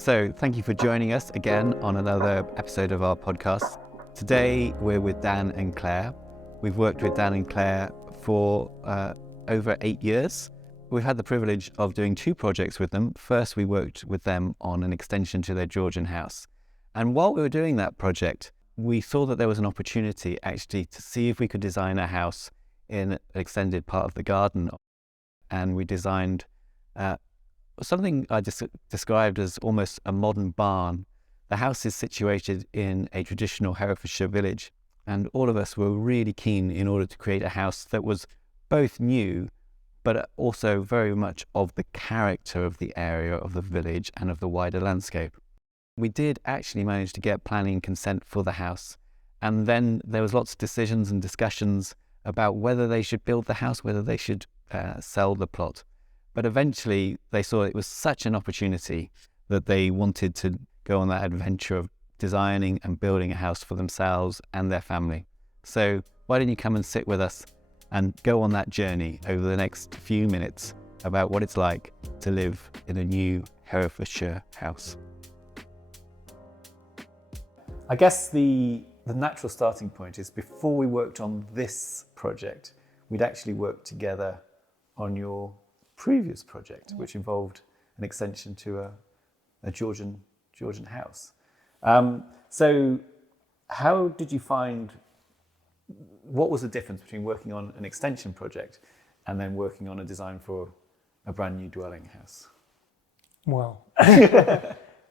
So thank you for joining us again on another episode of our podcast. Today we're with Dan and Claire. We've worked with Dan and Claire for over 8 years. We've had the privilege of doing 2 projects with them. First, we worked with them on an extension to their Georgian house. And while we were doing that project, we saw that there was an opportunity actually to see if we could design a house in an extended part of the garden. And we designed something I described as almost a modern barn. The house is situated in a traditional Herefordshire village, and all of us were really keen in order to create a house that was both new, but also very much of the character of the area, of the village, and of the wider landscape. We did actually manage to get planning consent for the house, and then there was lots of decisions and discussions about whether they should build the house, whether they should sell the plot. But eventually they saw it was such an opportunity that they wanted to go on that adventure of designing and building a house for themselves and their family. So why don't you come and sit with us and go on that journey over the next few minutes about what it's like to live in a new Herefordshire house. I guess the natural starting point is before we worked on this project, we'd actually worked together on your previous project, which involved an extension to a Georgian house. So how did you find, what was the difference between working on an extension project and then working on a design for a brand new dwelling house? Well,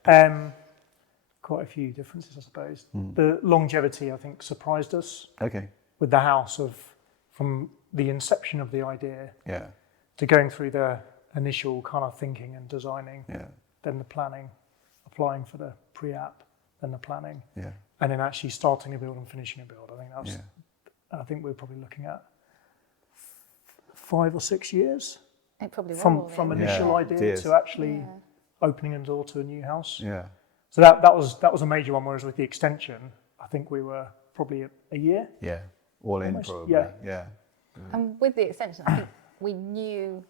quite a few differences, I suppose. The longevity, I think, surprised us. Okay. With the house from the inception of the idea Yeah. to going through the initial kind of thinking and designing, then the planning, applying for the pre-app, then the planning, and then actually starting a build and finishing a build. I think that was. I think we're probably looking at 5 or 6 years. It probably from initial idea to actually opening a door to a new house. Yeah. So that was a major one. Whereas with the extension, I think we were probably a year. Yeah. All in Almost, probably. Yeah. And with the extension, I think we knew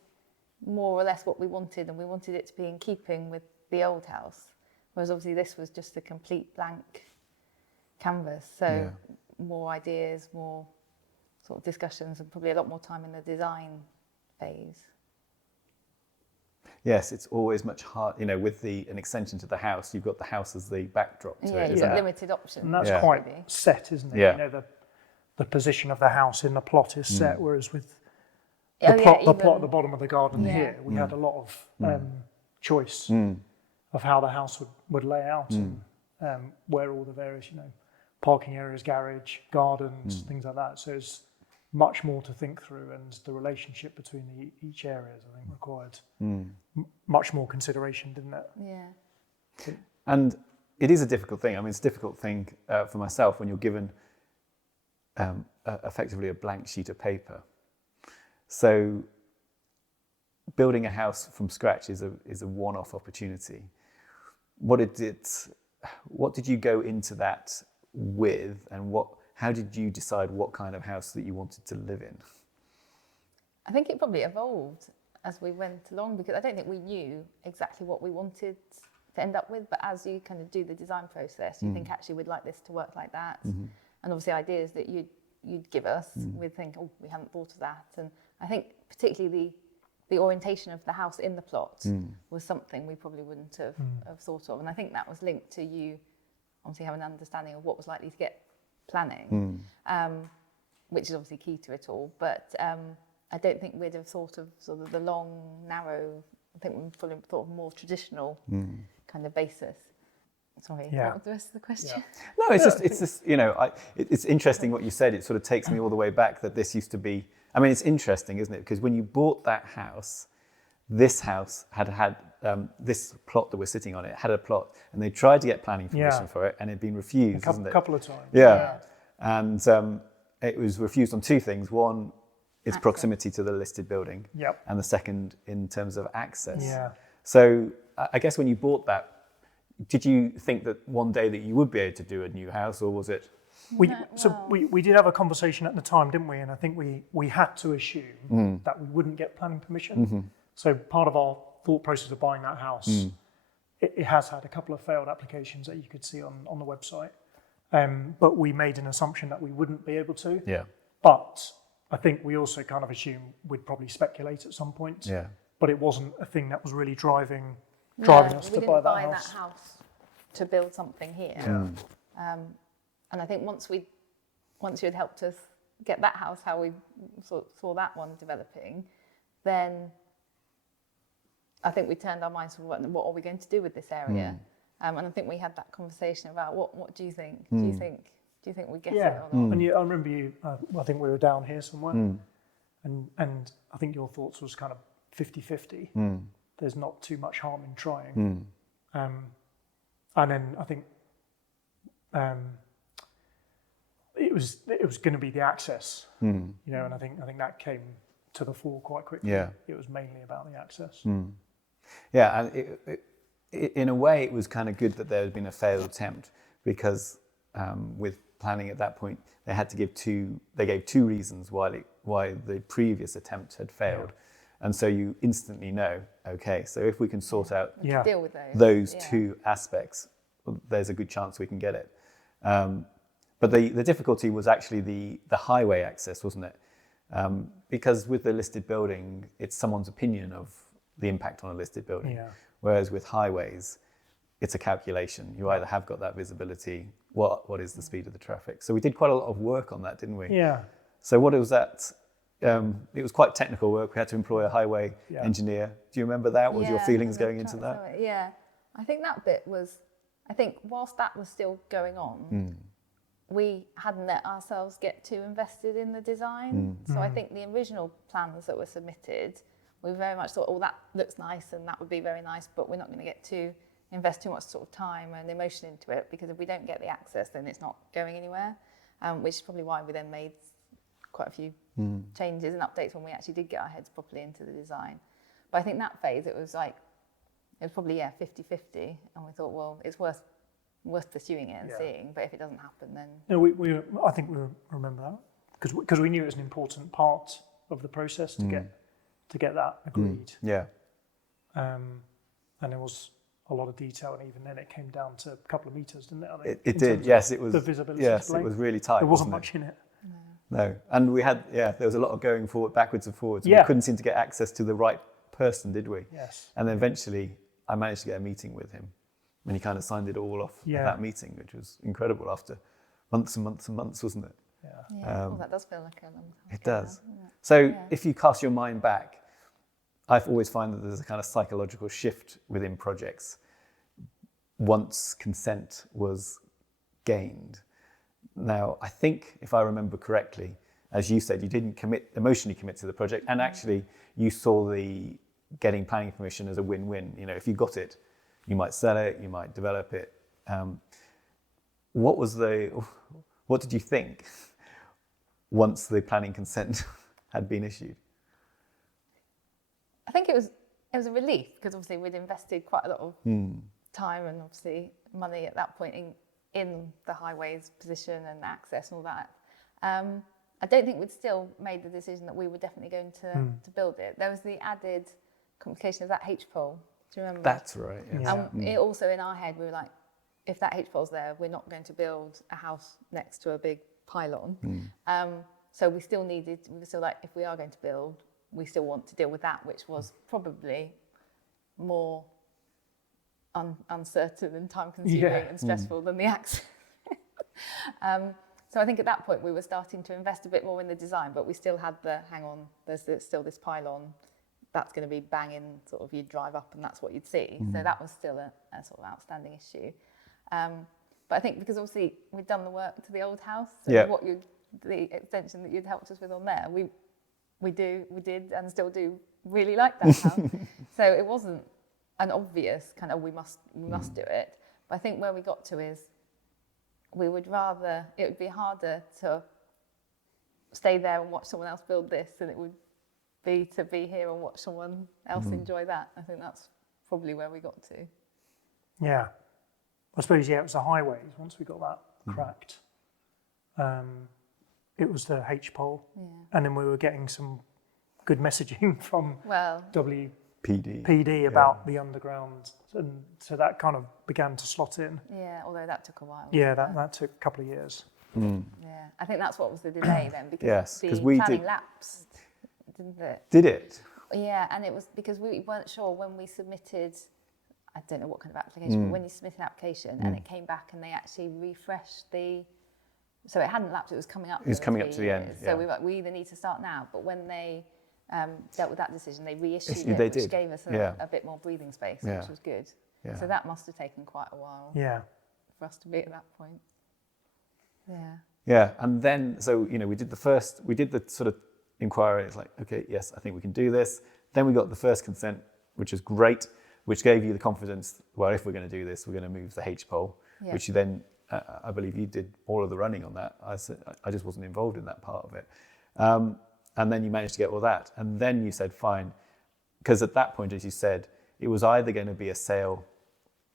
more or less what we wanted, and we wanted it to be in keeping with the old house. Whereas obviously this was just a complete blank canvas. So more ideas, more sort of discussions, and probably a lot more time in the design phase. Yes, it's always much hard, with an extension to the house, you've got the house as the backdrop to it, you've isn't got it? limited options. And that's quite set, isn't it? Yeah. The position of the house in the plot is set, whereas with the plot at the bottom of the garden here, we had a lot of choice of how the house would lay out and where all the various, parking areas, garage, gardens, things like that. So it's much more to think through, and the relationship between each areas, I think, required much more consideration, didn't it? Yeah. And it is a difficult thing. I mean, it's a difficult thing for myself when you're given effectively a blank sheet of paper. So building a house from scratch is a one-off opportunity. What did you go into that with, and how did you decide what kind of house that you wanted to live in? I think it probably evolved as we went along, because I don't think we knew exactly what we wanted to end up with, but as you kind of do the design process, you think actually we'd like this to work like that. And obviously ideas that you'd give us, we'd think, oh, we haven't thought of that. And I think particularly the orientation of the house in the plot was something we probably wouldn't have thought of. And I think that was linked to you obviously having an understanding of what was likely to get planning, which is obviously key to it all. But I don't think we'd have thought of sort of the long, narrow, I think we probably thought of more traditional kind of basis. Sorry, what was the rest of the question? No, it's just, it's interesting what you said. It sort of takes me all the way back that this used to be, I mean, it's interesting, isn't it? Because when you bought that house, this house had this plot that we're sitting on, it had a plot, and they tried to get planning permission for it, and it had been refused, isn't it? A couple of times. Yeah. And it was refused on 2 things. One, its proximity to the listed building. Yep. And the second, in terms of access. Yeah. So I guess when you bought that, did you think that one day that you would be able to do a new house, or was it? We did have a conversation at the time, didn't we? And I think we had to assume that we wouldn't get planning permission. So part of our thought process of buying that house it has had a couple of failed applications that you could see on the website. But we made an assumption that we wouldn't be able to. Yeah. But I think we also kind of assumed we'd probably speculate at some point. Yeah. But it wasn't a thing that was really driving us to buy that house. We didn't buy that house to build something here. Yeah. And I think once you had helped us get that house, how we saw that one developing, then I think we turned our minds to what are we going to do with this area? And I think we had that conversation about what do you think? Do you think we get it or not? And I remember you. I think we were down here somewhere, and I think your thoughts was kind of 50-50. There's not too much harm in trying. And then I think it was going to be the access, and I think that came to the fore quite quickly. Yeah. It was mainly about the access. Yeah, and in a way, it was kind of good that there had been a failed attempt, because with planning at that point, they gave two reasons why the previous attempt had failed, and so you instantly know, okay, so if we can sort out deal with those two aspects, there's a good chance we can get it. But the difficulty was actually the highway access, wasn't it? Because with the listed building, it's someone's opinion of the impact on a listed building. Yeah. Whereas with highways, it's a calculation. You either have got that visibility, what is the speed of the traffic? So we did quite a lot of work on that, didn't we? Yeah. So what was that? It was quite technical work. We had to employ a highway engineer. Do you remember that? What was your feelings going into that? Yeah, I think that bit was, whilst that was still going on, we hadn't let ourselves get too invested in the design. So I think the original plans that were submitted, we very much thought, oh, that looks nice and that would be very nice, but we're not going to invest too much sort of time and emotion into it, because if we don't get the access, then it's not going anywhere, which is probably why we then made quite a few changes and updates when we actually did get our heads properly into the design. But I think that phase, it was probably 50-50, and we thought, well, it's worth pursuing it and seeing, but if it doesn't happen, then... No, I think we remember that, because we knew it was an important part of the process to get that agreed. Yeah. And there was a lot of detail, and even then it came down to a couple of meters, didn't it? I think, it did, yes. It was the visibility yes, display. it was really tight. There wasn't much in it. No, and we had there was a lot of going forward, backwards and forwards. We couldn't seem to get access to the right person, did we? Yes. And then eventually, I managed to get a meeting with him, and he kind of signed it all off at that meeting, which was incredible after months and months and months, wasn't it? Yeah. That does feel like a long time. It does. So if you cast your mind back, I've always found that there's a kind of psychological shift within projects once consent was gained. Now, I think, if I remember correctly, as you said, you didn't emotionally commit to the project, and actually you saw the getting planning permission as a win-win. If you got it, you might sell it, you might develop it. What did you think once the planning consent had been issued? I think it was a relief, because obviously we'd invested quite a lot of time and obviously money at that point in the highways position and access and all that. I don't think we'd still made the decision that we were definitely going to build it. There was the added complication of that H-pole. Do you remember? That's right. Yes. And it also, in our head, we were like, if that H-pole's there, we're not going to build a house next to a big pylon. So we were still like, if we are going to build, we still want to deal with that, which was probably more uncertain and time-consuming and stressful than the access. So I think at that point we were starting to invest a bit more in the design, but we still had there's still this pylon that's going to be banging, sort of, you'd drive up and that's what you'd see. So that was still a sort of outstanding issue. But I think because obviously we'd done the work to the old house, so the extension that you'd helped us with on there, we did and still do really like that house. So it wasn't an obvious kind of we must do it. But I think where we got to is it would be harder to stay there and watch someone else build this than it would be to be here and watch someone else enjoy that. I think that's probably where we got to. Yeah. I suppose, it was the highways. Once we got that cracked, it was the H-pole. Yeah. And then we were getting some good messaging from WPD about the underground and so that kind of began to slot in. Yeah, although that took a while. Yeah, that took a couple of years. Yeah, I think that's what was the delay then, because Yes, the 'cause we planning did- lapsed, didn't it? Did it? Yeah, and it was because we weren't sure when we submitted, I don't know what kind of application, but when you submit an application and it came back and they actually refreshed so it hadn't lapsed, it was coming up. It was coming up to the end, So we were like, we either need to start now, but when they dealt with that decision, they reissued Yes, it, they which did. gave us Yeah. a bit more breathing space, Yeah. which was good. Yeah. So that must have taken quite a while Yeah. for us to be at that point. Yeah. Yeah, and then, so, we did the sort of inquiry. It's like, okay, yes, I think we can do this. Then we got the first consent, which is great, which gave you the confidence, well, if we're going to do this, we're going to move the H-pole, Yeah. which you then, I believe you did all of the running on that. I just wasn't involved in that part of it. And then you managed to get all that. And then you said, fine, because at that point, as you said, it was either going to be a sale,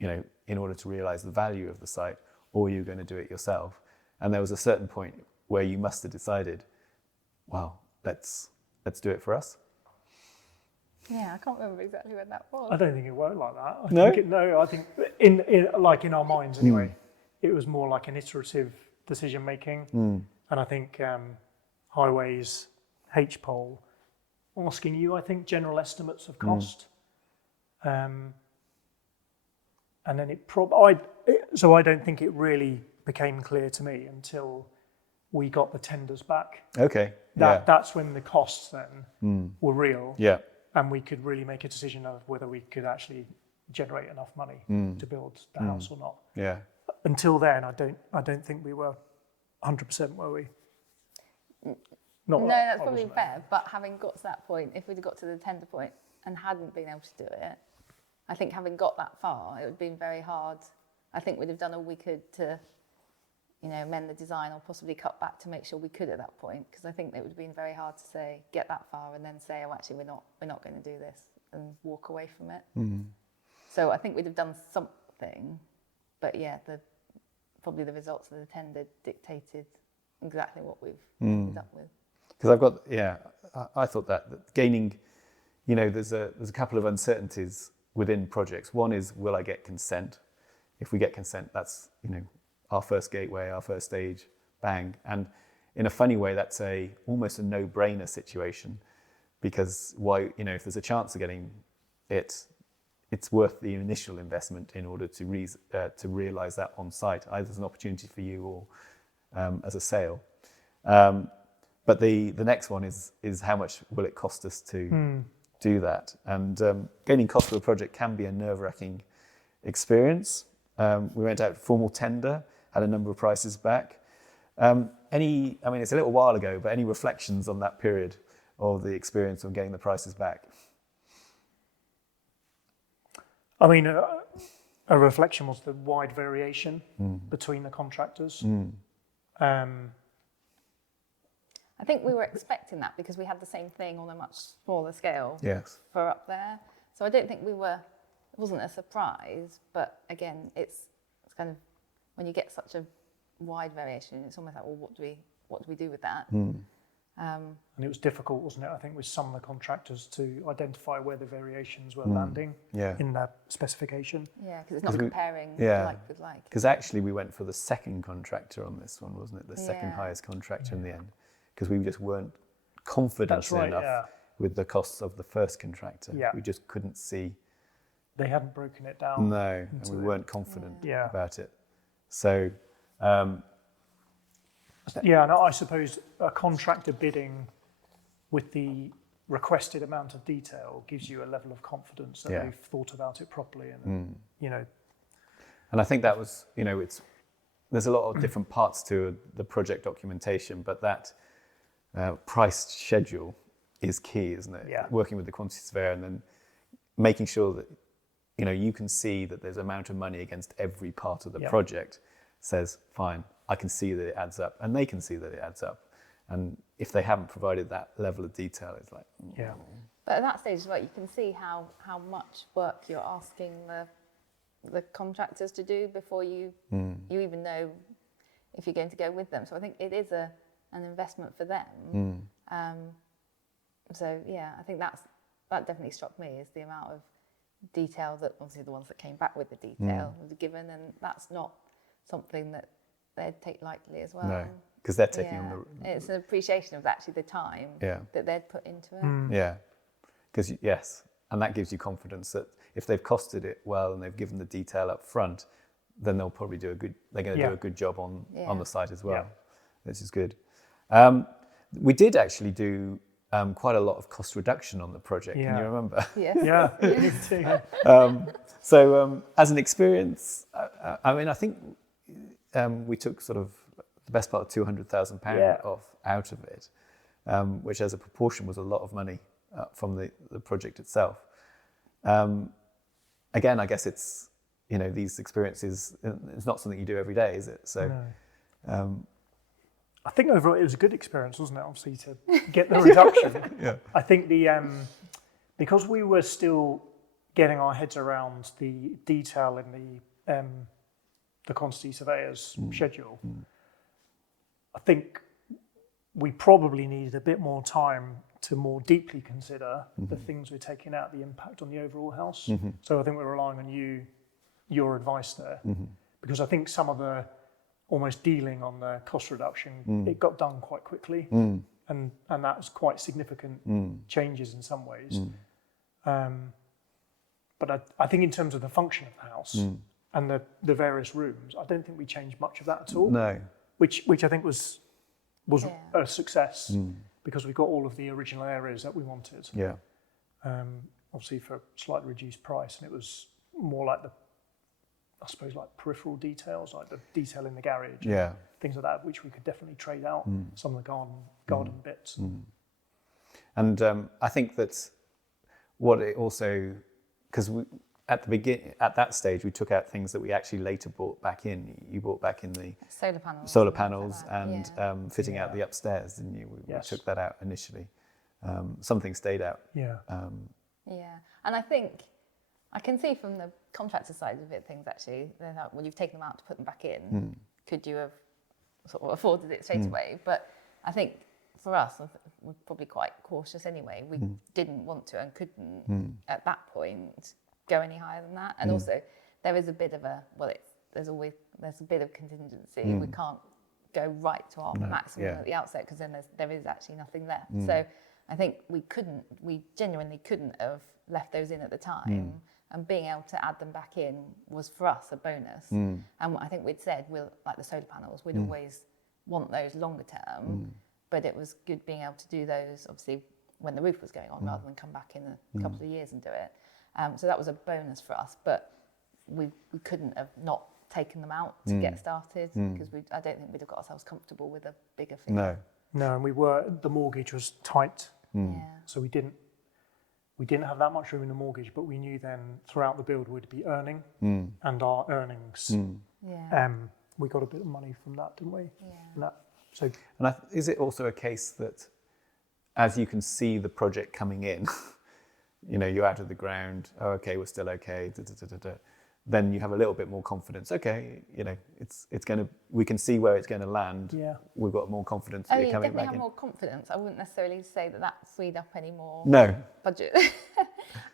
in order to realize the value of the site, or you're going to do it yourself. And there was a certain point where you must have decided, well, let's do it for us. Yeah, I can't remember exactly when that was. I don't think it worked like that. No? I think in our minds anyway, it was more like an iterative decision making. And I think Highways, H-pole, asking you, I think, general estimates of cost. And then so I don't think it really became clear to me until we got the tenders back. Okay. That's when the costs then were real. Yeah. And we could really make a decision of whether we could actually generate enough money to build the house or not. Yeah. Until then, I don't think we were 100%, were we? Not No, that that's I probably wasn't fair. But having got to that point, if we'd got to the tender point and hadn't been able to do it, I think having got that far, it would have been very hard. I think we'd have done all we could to, amend the design or possibly cut back to make sure we could at that point. Because I think it would have been very hard to say, get that far and then say, oh, actually, we're not going to do this and walk away from it. So I think we'd have done something. But yeah, probably the results of the tender dictated exactly what we've ended up with. Because I thought that gaining, there's a couple of uncertainties within projects. One is, will I get consent? If we get consent, that's, our first gateway, our first stage, bang. And in a funny way, that's almost a no-brainer situation, because if there's a chance of getting it, it's worth the initial investment in order to realize that on site, either as an opportunity for you or as a sale. But the next one is how much will it cost us to do that? And gaining cost for a project can be a nerve-wracking experience. We went out formal tender, had a number of prices back. It's a little while ago, but any reflections on that period of the experience of getting the prices back? I mean, a reflection was the wide variation between the contractors. I think we were expecting that because we had the same thing on a much smaller scale for up there. So I don't think it wasn't a surprise, but again, it's kind of, when you get such a wide variation, it's almost like, well, what do we do with that? And it was difficult, wasn't it? I think with some of the contractors to identify where the variations were landing in the specification. Yeah, because it's not comparing like with like. Because actually we went for the second contractor on this one, wasn't it? The second highest contractor in the end, because we just weren't confident enough with the costs of the first contractor. Yeah. We just couldn't see. They hadn't broken it down. No, and we weren't confident Yeah. about it. So, and I suppose a contractor bidding with the requested amount of detail gives you a level of confidence that they've thought about it properly, and And I think that was, there's a lot of different parts to the project documentation, but that price schedule is key, isn't it? Yeah. Working with the quantity surveyor and then making sure that, you can see that there's amount of money against every part of the project says, fine, I can see that it adds up, and they can see that it adds up. And if they haven't provided that level of detail, it's like, But at that stage as well, you can see how much work you're asking the contractors to do before you even know if you're going to go with them. So I think it is an investment for them. So yeah, I think that definitely struck me, is the amount of detail that obviously the ones that came back with the detail was given, and that's not something that they'd take lightly as well. No, because they're taking on the... It's an appreciation of actually the time that they'd put into it. Yeah, because yes, and that gives you confidence that if they've costed it well and they've given the detail up front, then they'll probably do they're going to do a good job on the site as well. This is good. We did actually do quite a lot of cost reduction on the project. Can you remember? Yes. So as an experience, I mean, I think we took sort of the best part of £200,000 off out of it, which as a proportion was a lot of money from the project itself. Again, I guess it's, these experiences, it's not something you do every day, is it? So, I think overall it was a good experience, wasn't it? Obviously, to get the reduction. I think because we were still getting our heads around the detail in the quantity surveyor's schedule, I think we probably needed a bit more time to more deeply consider the things we're taking out, the impact on the overall house. So I think we're relying on your advice there, because I think some of the almost dealing on the cost reduction, it got done quite quickly, and that was quite significant changes in some ways. But I think in terms of the function of the house and the various rooms, I don't think we changed much of that at all. No, which I think was a success, because we got all of the original areas that we wanted. Obviously for a slightly reduced price, and it was more like like peripheral details, like the detail in the garage, things like that, which we could definitely trade out some of the garden bits. And I think that what it also, because at the beginning, at that stage, we took out things that we actually later brought back in. You brought back in the solar panels and fitting out the upstairs, didn't you? We took that out initially. Something stayed out. And I think I can see from the contractor side of it, things actually, they're like, well, you've taken them out to put them back in. Could you have sort of afforded it straight away? But I think for us, we're probably quite cautious anyway. We didn't want to and couldn't at that point go any higher than that. And also there is a bit of there's a bit of contingency. We can't go right to our maximum at the outset, because then there is actually nothing left. So I think we genuinely couldn't have left those in at the time. And being able to add them back in was for us a bonus. And I think we'd said, like the solar panels, we'd always want those longer term, but it was good being able to do those obviously when the roof was going on, rather than come back in a couple of years and do it. So that was a bonus for us, but we couldn't have not taken them out to get started, because I don't think we'd have got ourselves comfortable with a bigger figure. No, and the mortgage was tight, so we didn't have that much room in the mortgage, but we knew then throughout the build we'd be earning, and our earnings, we got a bit of money from that, didn't we? And is it also a case that as you can see the project coming in, you're out of the ground, okay, we're still okay, then you have a little bit more confidence. Okay, we can see where it's going to land. We've got more confidence that you're coming back in. Definitely have more confidence. I wouldn't necessarily say that freed up any more budget.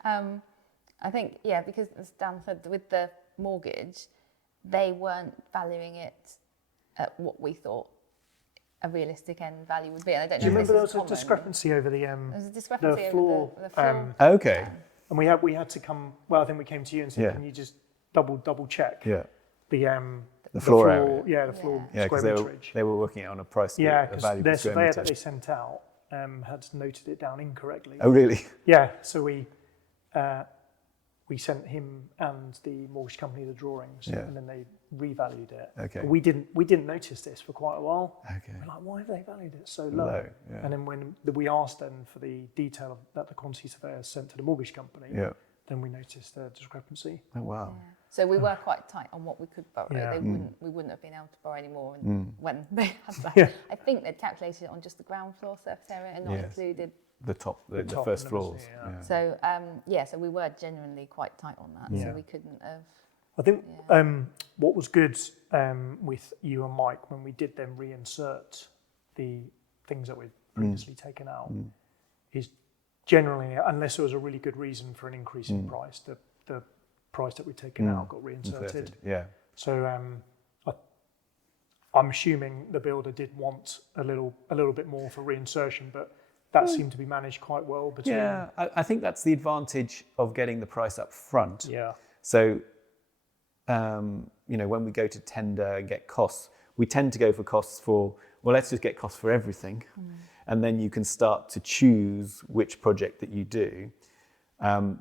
I think, because as Dan said, with the mortgage, they weren't valuing it at what we thought a realistic end value would be. And I don't know. Do you remember there was a discrepancy over the floor? The floor. Okay. And we had to come. Well, I think we came to you and said, "Can you just double check the floor area?" Yeah, the floor square meterage. They were working it on a price. Yeah, because their surveyor that they sent out had noted it down incorrectly. Oh, really? Yeah. So we sent him and the mortgage company the drawings, and then they revalued it. Okay. But we didn't notice this for quite a while. Okay. We're like, why have they valued it so low? And then when we asked them for the detail that the quantity surveyor sent to the mortgage company, then we noticed the discrepancy. Oh, wow. Yeah. So we were quite tight on what we could borrow. We wouldn't have been able to borrow any more when they had that. I think they'd calculated it on just the ground floor surface area and not included the first floors. So so we were genuinely quite tight on that. So we couldn't have. I think what was good with you and Mike when we did then reinsert the things that we'd previously taken out is generally, unless there was a really good reason for an increase in price, the the price that we'd taken out got reinserted. Yeah. So I'm assuming the builder did want a little bit more for reinsertion, but that seemed to be managed quite well between. Yeah, I think that's the advantage of getting the price up front. Yeah. So, when we go to tender and get costs, we tend to go for costs for, well, let's just get costs for everything. And then you can start to choose which project that you do.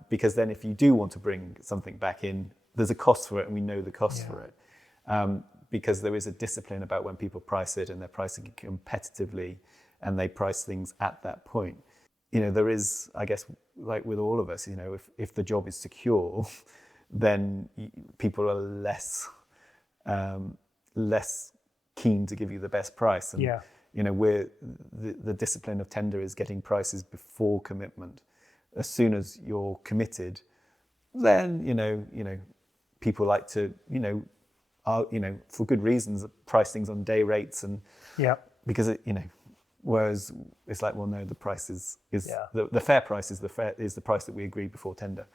Because then if you do want to bring something back in, there's a cost for it and we know the cost for it. Because there is a discipline about when people price it and they're pricing it competitively and they price things at that point. There is, I guess, like with all of us, if the job is secure, then people are less keen to give you the best price. And, where the discipline of tender is getting prices before commitment. As soon as you're committed, then, people like to, for good reasons, price things on day rates and because whereas it's like, well, no, the price is the fair price is the price that we agreed before tender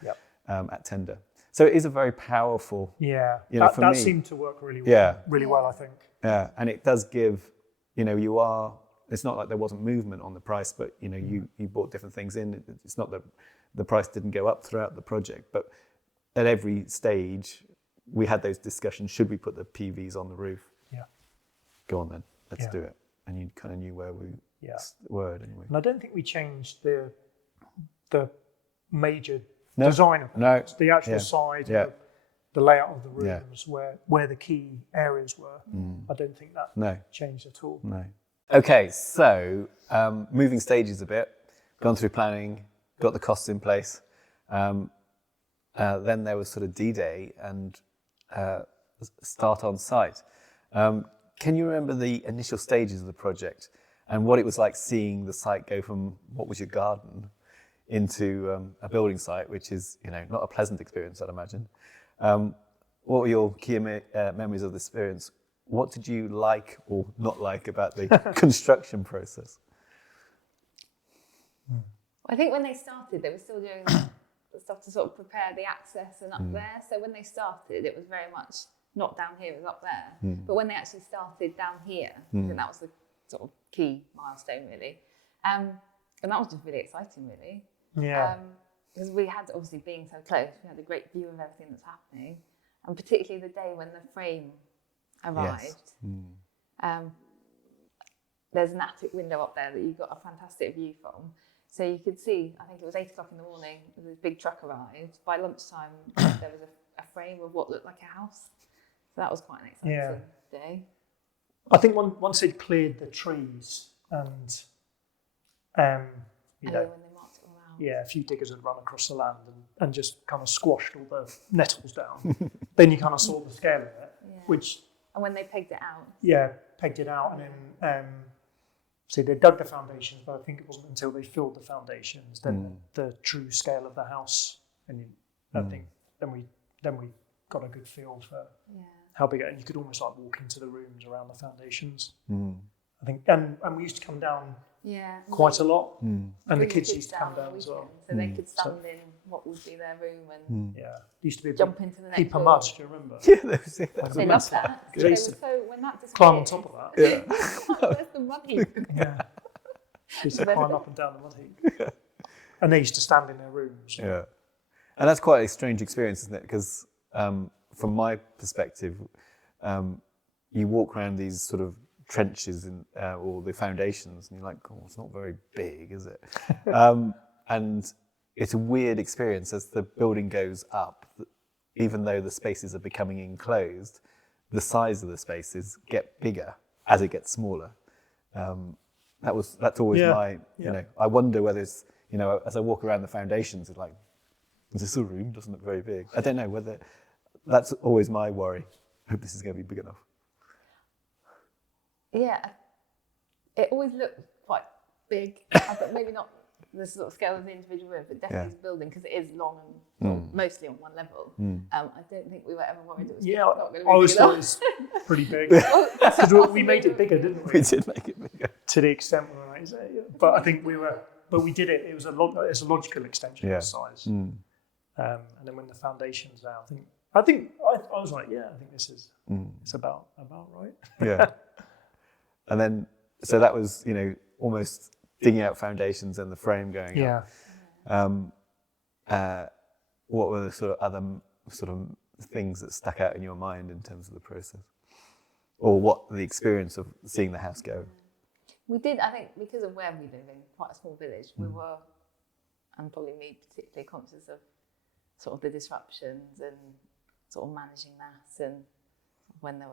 at tender. So it is a very powerful. That seemed to work really well. Really well, I think. Yeah, and it does give, it's not like there wasn't movement on the price, but you bought different things in. It's not that the price didn't go up throughout the project, but at every stage we had those discussions. Should we put the PVs on the roof? Yeah. Go on then. Let's do it. And you kind of knew where we were anyway. And I don't think we changed the major design of it. The actual size, the layout of the rooms, where the key areas were. I don't think that changed at all. No. Okay, so moving stages a bit, gone through planning, got the costs in place. Then there was sort of D-Day and start on site. Can you remember the initial stages of the project and what it was like seeing the site go from what was your garden into a building site, which is, not a pleasant experience, I'd imagine. What were your key memories of the experience? What did you like or not like about the construction process? I think when they started, they were still doing the stuff to sort of prepare the access and up there. So when they started, it was very much not down here, it was up there. But when they actually started down here, I think that was the sort of key milestone, really. And that was just really exciting, really. Yeah. Because we had, obviously, being so close, we had a great view of everything that's happening. And particularly the day when the frame arrived. There's an attic window up there that you got a fantastic view from. So you could see, I think it was 8 o'clock in the morning, the big truck arrived. By lunchtime, there was a frame of what looked like a house. So that was quite an exciting day. I think once they'd cleared the trees and, when they marked it all out. a few diggers had run across the land and just kind of squashed all the nettles down, then you kind of saw the scale of it, And when they pegged it out. Pegged it out, and then so they dug the foundations, but I think it wasn't until they filled the foundations then the true scale of the house, and I think then we got a good feel for how big, and you could almost like walk into the rooms around the foundations. I think, and we used to come down quite a lot, and the kids used to come down as well. So they could stand in what would be their room and used to be a jump into the next heap of room. mud. Do you remember? They loved that. They used to when that disappeared, climb on top of that. Where's the mud heap? Used to climb up and down the mud heap. And they used to stand in their rooms. And that's quite a strange experience, isn't it? Because from my perspective, you walk around these sort of trenches or the foundations, and you're like, oh, it's not very big, is it? And it's a weird experience as the building goes up. Even though the spaces are becoming enclosed, the size of the spaces get bigger as it gets smaller. That's always my, I wonder whether it's, as I walk around the foundations, it's like, is this a room? Doesn't look very big. I don't know whether, that's always my worry. I hope this is going to be big enough. Yeah, it always looked quite big, but maybe not the sort of scale of the individual room, but definitely the building, because it is long and mostly on one level. I don't think we were ever worried it was not going to be big. I always thought it was pretty big. Because we made it bigger, didn't we? We did make it bigger. To the extent we were like, but I think we did it. It was it's a logical extension of the size. And then when the foundation's down, I was like, yeah, I think this is it's about right. Yeah. And then, so that was, almost digging out foundations and the frame going up. What were the sort of other sort of things that stuck out in your mind in terms of the process? Or what the experience of seeing the house go? We did, I think, because of where we live in, quite a small village, we were, and probably me particularly, conscious of sort of the disruptions and sort of managing that, and when there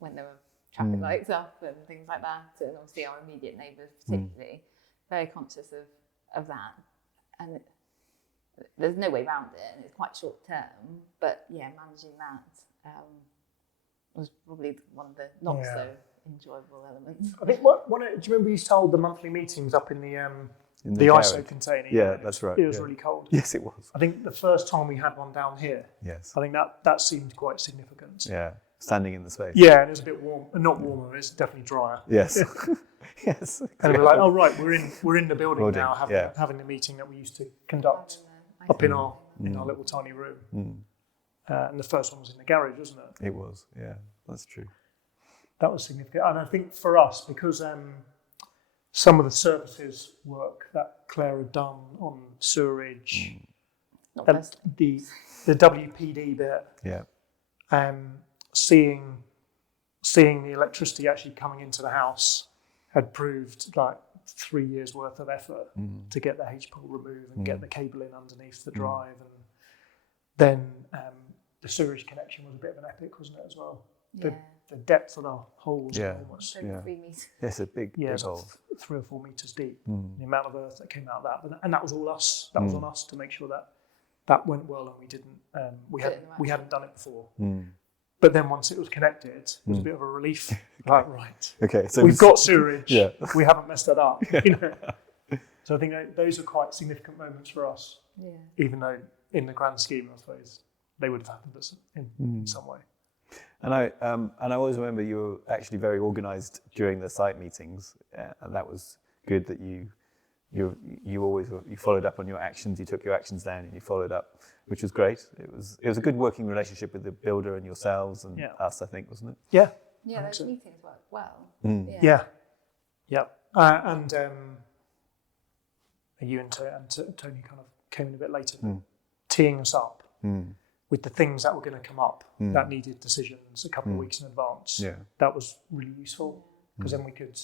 were traffic lights up and things like that, and obviously our immediate neighbours particularly, very conscious of that. And there's no way around it, and it's quite short term, but yeah, managing that was probably one of the not so enjoyable elements. I think do you remember you used to hold the monthly meetings up in the ISO container? Yeah, that's right. It was really cold. Yes, it was. I think the first time we had one down here, yes, I think that seemed quite significant. Yeah, standing in the space. Yeah, and it was a bit warm, not warmer. It's definitely drier. Yes, yes. And we're like, oh right, we're in the building now, having the meeting that we used to conduct up in our little tiny room. And the first one was in the garage, wasn't it? It was. Yeah, that's true. That was significant, and I think for us, because some of the services work that Claire had done on sewerage, the WPD bit, seeing the electricity actually coming into the house had proved like 3 years worth of effort to get the H-pole removed and get the cable in underneath the drive, and then the sewerage connection was a bit of an epic, wasn't it, as well? The depth of the holes almost 3 meters. Yes, a big hole. 3 or 4 meters deep. The amount of earth that came out of that, and that was all us. That was on us to make sure that went well, and we didn't. We hadn't done it before. But then once it was connected, it was a bit of a relief. Like, right. Okay, so we've got sewerage. We haven't messed that up. So I think those are quite significant moments for us. Yeah. Even though in the grand scheme, I suppose they would have happened in some way. And I always remember you were actually very organised during the site meetings, and that was good that you followed up on your actions. You took your actions down and you followed up, which was great. It was a good working relationship with the builder and yourselves and us, I think, wasn't it? Yeah. Yeah, those meetings worked well. Yeah. And you and Tony kind of came in a bit later, teeing us up with the things that were going to come up that needed decisions a couple of weeks in advance. Yeah. That was really useful, because then we could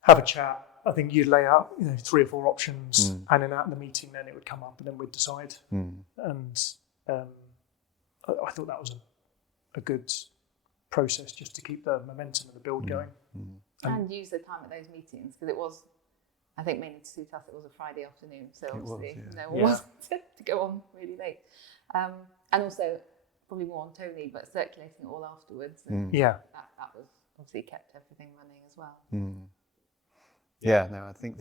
have a chat. I think you'd lay out 3 or 4 options, and then at the meeting then it would come up and then we'd decide. And I thought that was a good process just to keep the momentum of the build going. And use the time at those meetings, because it was, I think mainly to suit us, it was a Friday afternoon, so obviously no one wanted to go on really late. And also, probably more on Tony, but circulating it all afterwards. And that was obviously kept everything running as well. Yeah, no, I think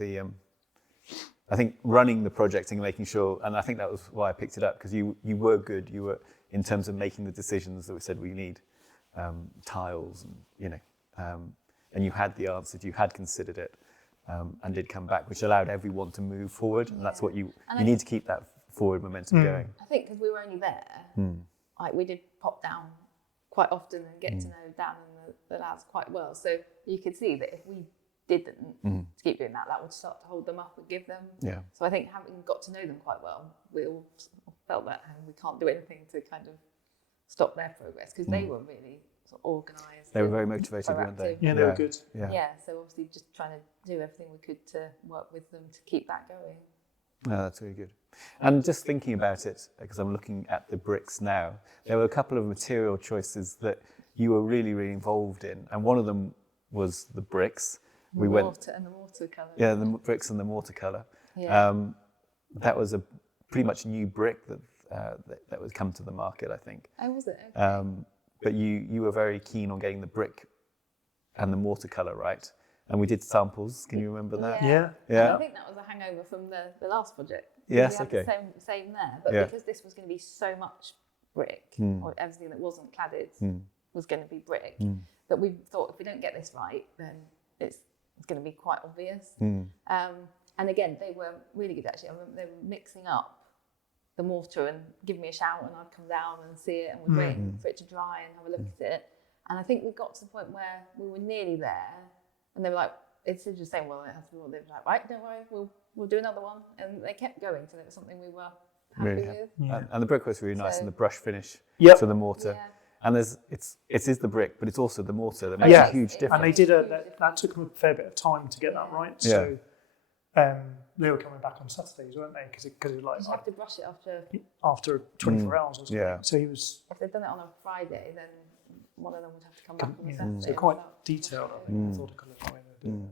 I think running the project and making sure, and I think that was why I picked it up, because you were good. You were in terms of making the decisions that we said we need tiles, and and you had the answers. You had considered it, and did come back, which allowed everyone to move forward. And that's what you need to keep that forward momentum going. I think because we were only there, like we did pop down quite often and get to know Dan and the lads quite well. So you could see that if we didn't keep doing that, that would start to hold them up and give them. Yeah. So I think having got to know them quite well, we all felt that we can't do anything to kind of stop their progress, because they were really sort of organised. They were very motivated, weren't they? Yeah, they were good. Yeah, so obviously just trying to do everything we could to work with them to keep that going. No, that's really good. And just thinking about it, because I'm looking at the bricks now, there were a couple of material choices that you were really, really involved in, and one of them was the bricks. The watercolour. Yeah, the bricks and the watercolour. Yeah. That was a pretty much new brick that would come to the market, I think. Oh, was it? Okay. But you were very keen on getting the brick and the watercolour right. And we did samples. Can you remember that? Yeah. I think that was a hangover from the last project. Yes, we had the same there. But because this was going to be so much brick, or everything that wasn't cladded was going to be brick, that we thought if we don't get this right, then it's going to be quite obvious. And again, they were really good actually. I remember they were mixing up the mortar and give me a shout, and I'd come down and see it, and we'd wait for it to dry and have a look at it. And I think we got to the point where we were nearly there, and they were like, instead of just saying, well, it has to be what, they were like, right, don't worry, we'll do another one. And they kept going till it was something we were happy with. Yeah. And the brickwork's really nice, and the brush finish to the mortar. Yeah. And it is the brick, but it's also the mortar that makes a huge difference. And they did that took them a fair bit of time to get that right. So they were coming back on Saturdays, weren't they? Because it was like, you have to brush it after 24 hours or something. Yeah. So he was. If they'd done it on a Friday, then one of them would have to come back on the Saturday. So quite detailed. I think. I thought kind of way they did.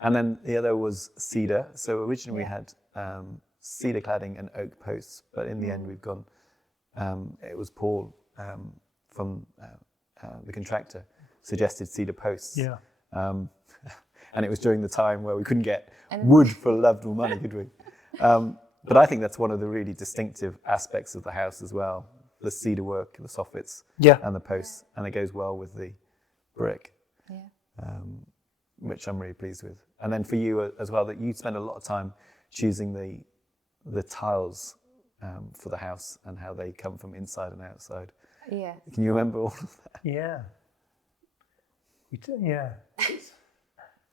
And then the other was cedar. So originally we had cedar cladding and oak posts, but in the end we've gone. It was Paul from the contractor suggested cedar posts. Yeah. And it was during the time where we couldn't get wood for love nor money, could we? But I think that's one of the really distinctive aspects of the house as well. The cedar work, the soffits, and the posts, and it goes well with the brick, which I'm really pleased with. And then for you as well, that you spend a lot of time choosing the tiles for the house and how they come from inside and outside. Yeah. Can you remember all of that? Yeah.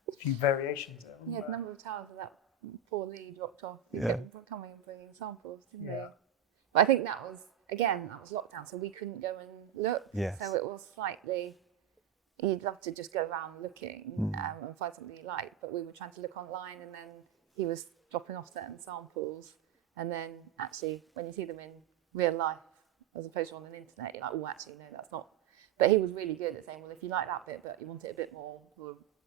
A few variations there. Yeah, the number of tiles that poor Lee dropped off. He kept coming and bringing samples, didn't he? But I think that was lockdown, so we couldn't go and look. Yes. So it was slightly, you'd love to just go around looking and find something you like, but we were trying to look online, and then he was dropping off certain samples, and then actually when you see them in real life, as opposed to on the internet, you're like, oh, actually, no, that's not. But he was really good at saying, well, if you like that bit, but you want it a bit more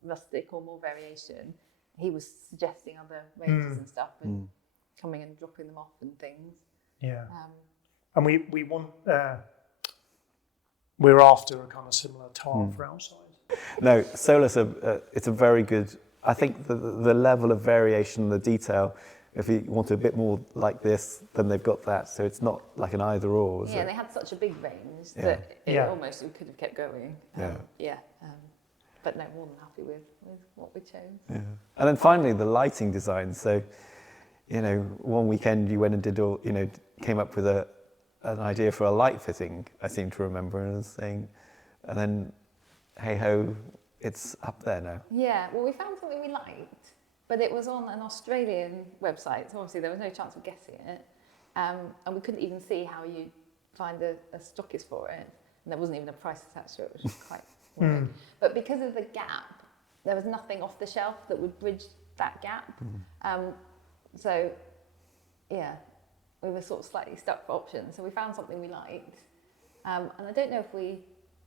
rustic or more variation, he was suggesting other ranges and stuff, and coming and dropping them off and things. Yeah. And we want, we're after a kind of similar tile for outside. No, Solus, it's a very good, I think the level of variation, the detail, if you want a bit more like this, then they've got that. So it's not like an either or. Yeah, they had such a big range that it almost, we could have kept going. But no, more than happy with what we chose. Yeah. And then finally, the lighting design. So, one weekend you went and did came up with an idea for a light fitting, I seem to remember, and I was saying, and then, hey ho, it's up there now. Yeah, well, we found something we liked, but it was on an Australian website, so obviously there was no chance of guessing it. And we couldn't even see how you find a stockist for it. And there wasn't even a price attached to it, which was quite weird. But because of the gap, there was nothing off the shelf that would bridge that gap. So, yeah, we were sort of slightly stuck for options. So we found something we liked. And I don't know if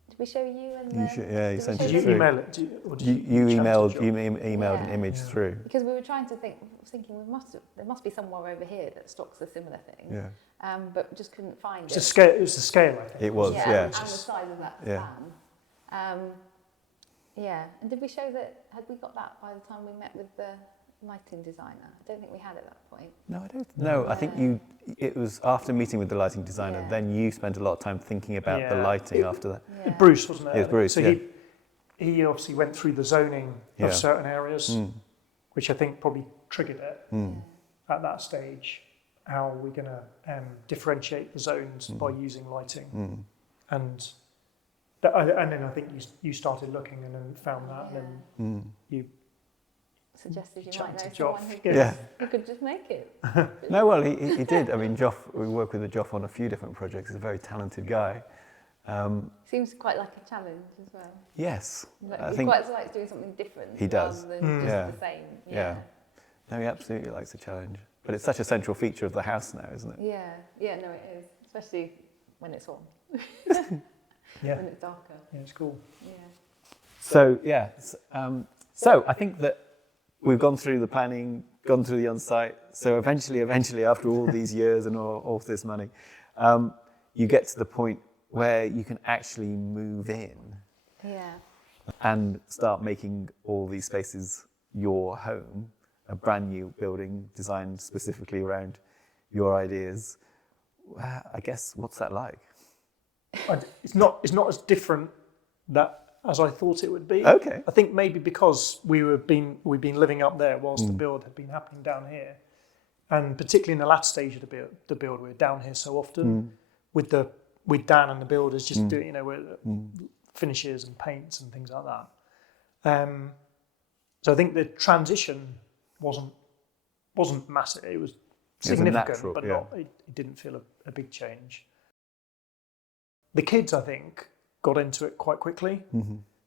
did we show you? And you sent it through. Did you email it? You emailed an image through. Because we were trying to thinking there must be somewhere over here that stocks a similar thing. Yeah. But just couldn't find it. It was the scale, I think. It was, And the size of that fan. And did we show that? Had we got that by the time we met with the lighting designer? I don't think we had at that point. No, I don't. No, I think it was after meeting with the lighting designer. Then you spent a lot of time thinking about the lighting after that. Yeah. Bruce, wasn't it? It was Bruce. So he obviously went through the zoning of certain areas, which I think probably triggered it at that stage. How are we going to differentiate the zones by using lighting? And then I think you started looking and then found that, and then you suggested you might know Joff. someone who could just make it. No, well, he did. I mean, Joff, we work with Joff on a few different projects. He's a very talented guy. Seems quite like a challenge as well. Yes. He quite likes doing something different. He does. Rather than just the same. Yeah. No, he absolutely likes a challenge. But it's such a central feature of the house now, isn't it? Yeah. Yeah, no, it is. Especially when it's on. When it's darker. Yeah, it's cool. Yeah. So, so I think that we've gone through the planning, gone through the on-site. So eventually, after all these years and all this money, you get to the point where you can actually move in and start making all these spaces your home, a brand new building designed specifically around your ideas. I guess, what's that like? It's not as different as I thought it would be. Okay. I think maybe because we'd been living up there whilst the build had been happening down here, And particularly in the latter stage of the build, we're down here so often with Dan and the builders just doing, finishes and paints and things like that. So I think the transition wasn't massive. It was significant, natural, but not. It didn't feel a big change. The kids, I think, got into it quite quickly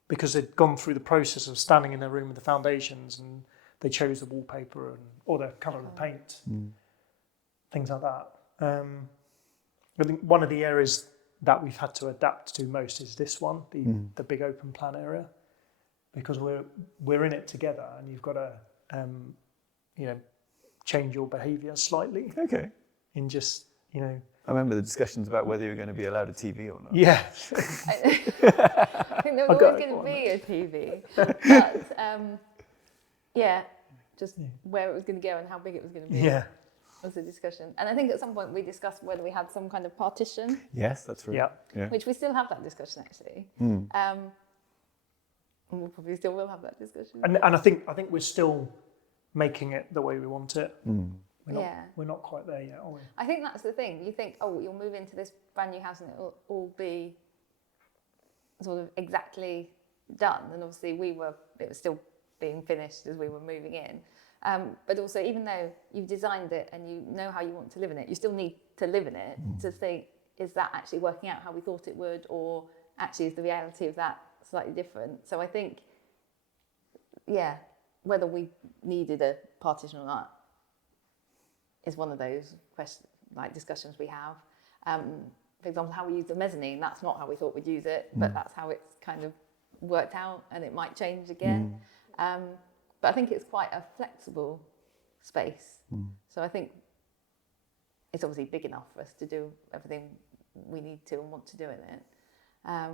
because they'd gone through the process of standing in their room with the foundations, and they chose the wallpaper or the colour of the paint, things like that. I think one of the areas that we've had to adapt to most is this one, the big open plan area, because we're in it together, and you've got to change your behaviour slightly. Okay. In just I remember the discussions about whether you were going to be allowed a TV or not. Yeah. I think there was always going to be a TV, but just where it was going to go and how big it was going to be. Yeah. Was a discussion, and I think at some point we discussed whether we had some kind of partition. Yes, that's right. Yeah. Which we still have that discussion actually. And we'll probably still will have that discussion. And I think we're still making it the way we want it. We're not quite there yet, are we? I think that's the thing. You think, oh, you'll move into this brand new house and it'll all be sort of exactly done. And obviously it was still being finished as we were moving in. But also, even though you've designed it and you know how you want to live in it, you still need to live in it to think, is that actually working out how we thought it would, or actually is the reality of that slightly different? So I think, whether we needed a partition or not is one of those discussions we have. For example, how we use the mezzanine, that's not how we thought we'd use it, but that's how it's kind of worked out, and it might change again. But I think it's quite a flexible space. So I think it's obviously big enough for us to do everything we need to and want to do in it. I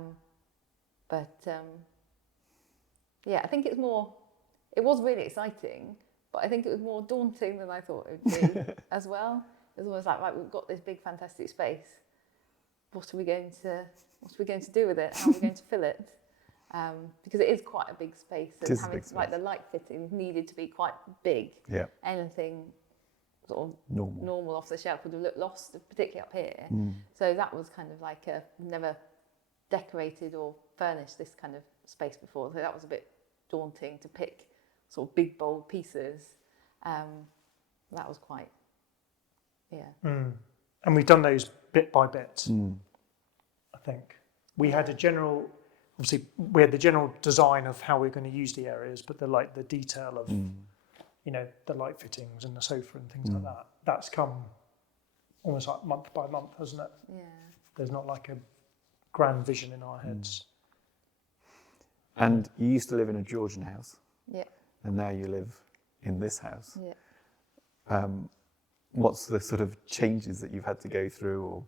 think it was really exciting, but I think it was more daunting than I thought it would be as well. It was almost like, right, we've got this big, fantastic space. What are we going to do with it? How are we going to fill it? Because it is quite a big space, and having the light fittings needed to be quite big. Yeah. Anything sort of normal off the shelf would have looked lost, particularly up here. So that was kind of like never decorated or furnished this kind of space before. So that was a bit daunting to pick sort of big, bold pieces. That was quite, And we've done those bit by bit, I think. We had the general design of how we're going to use the areas, but the detail of, the light fittings and the sofa and things like that, that's come almost like month by month, hasn't it? Yeah. There's not like a grand vision in our heads. And you used to live in a Georgian house. Yeah. And now you live in this house. Yeah. What's the sort of changes that you've had to go through,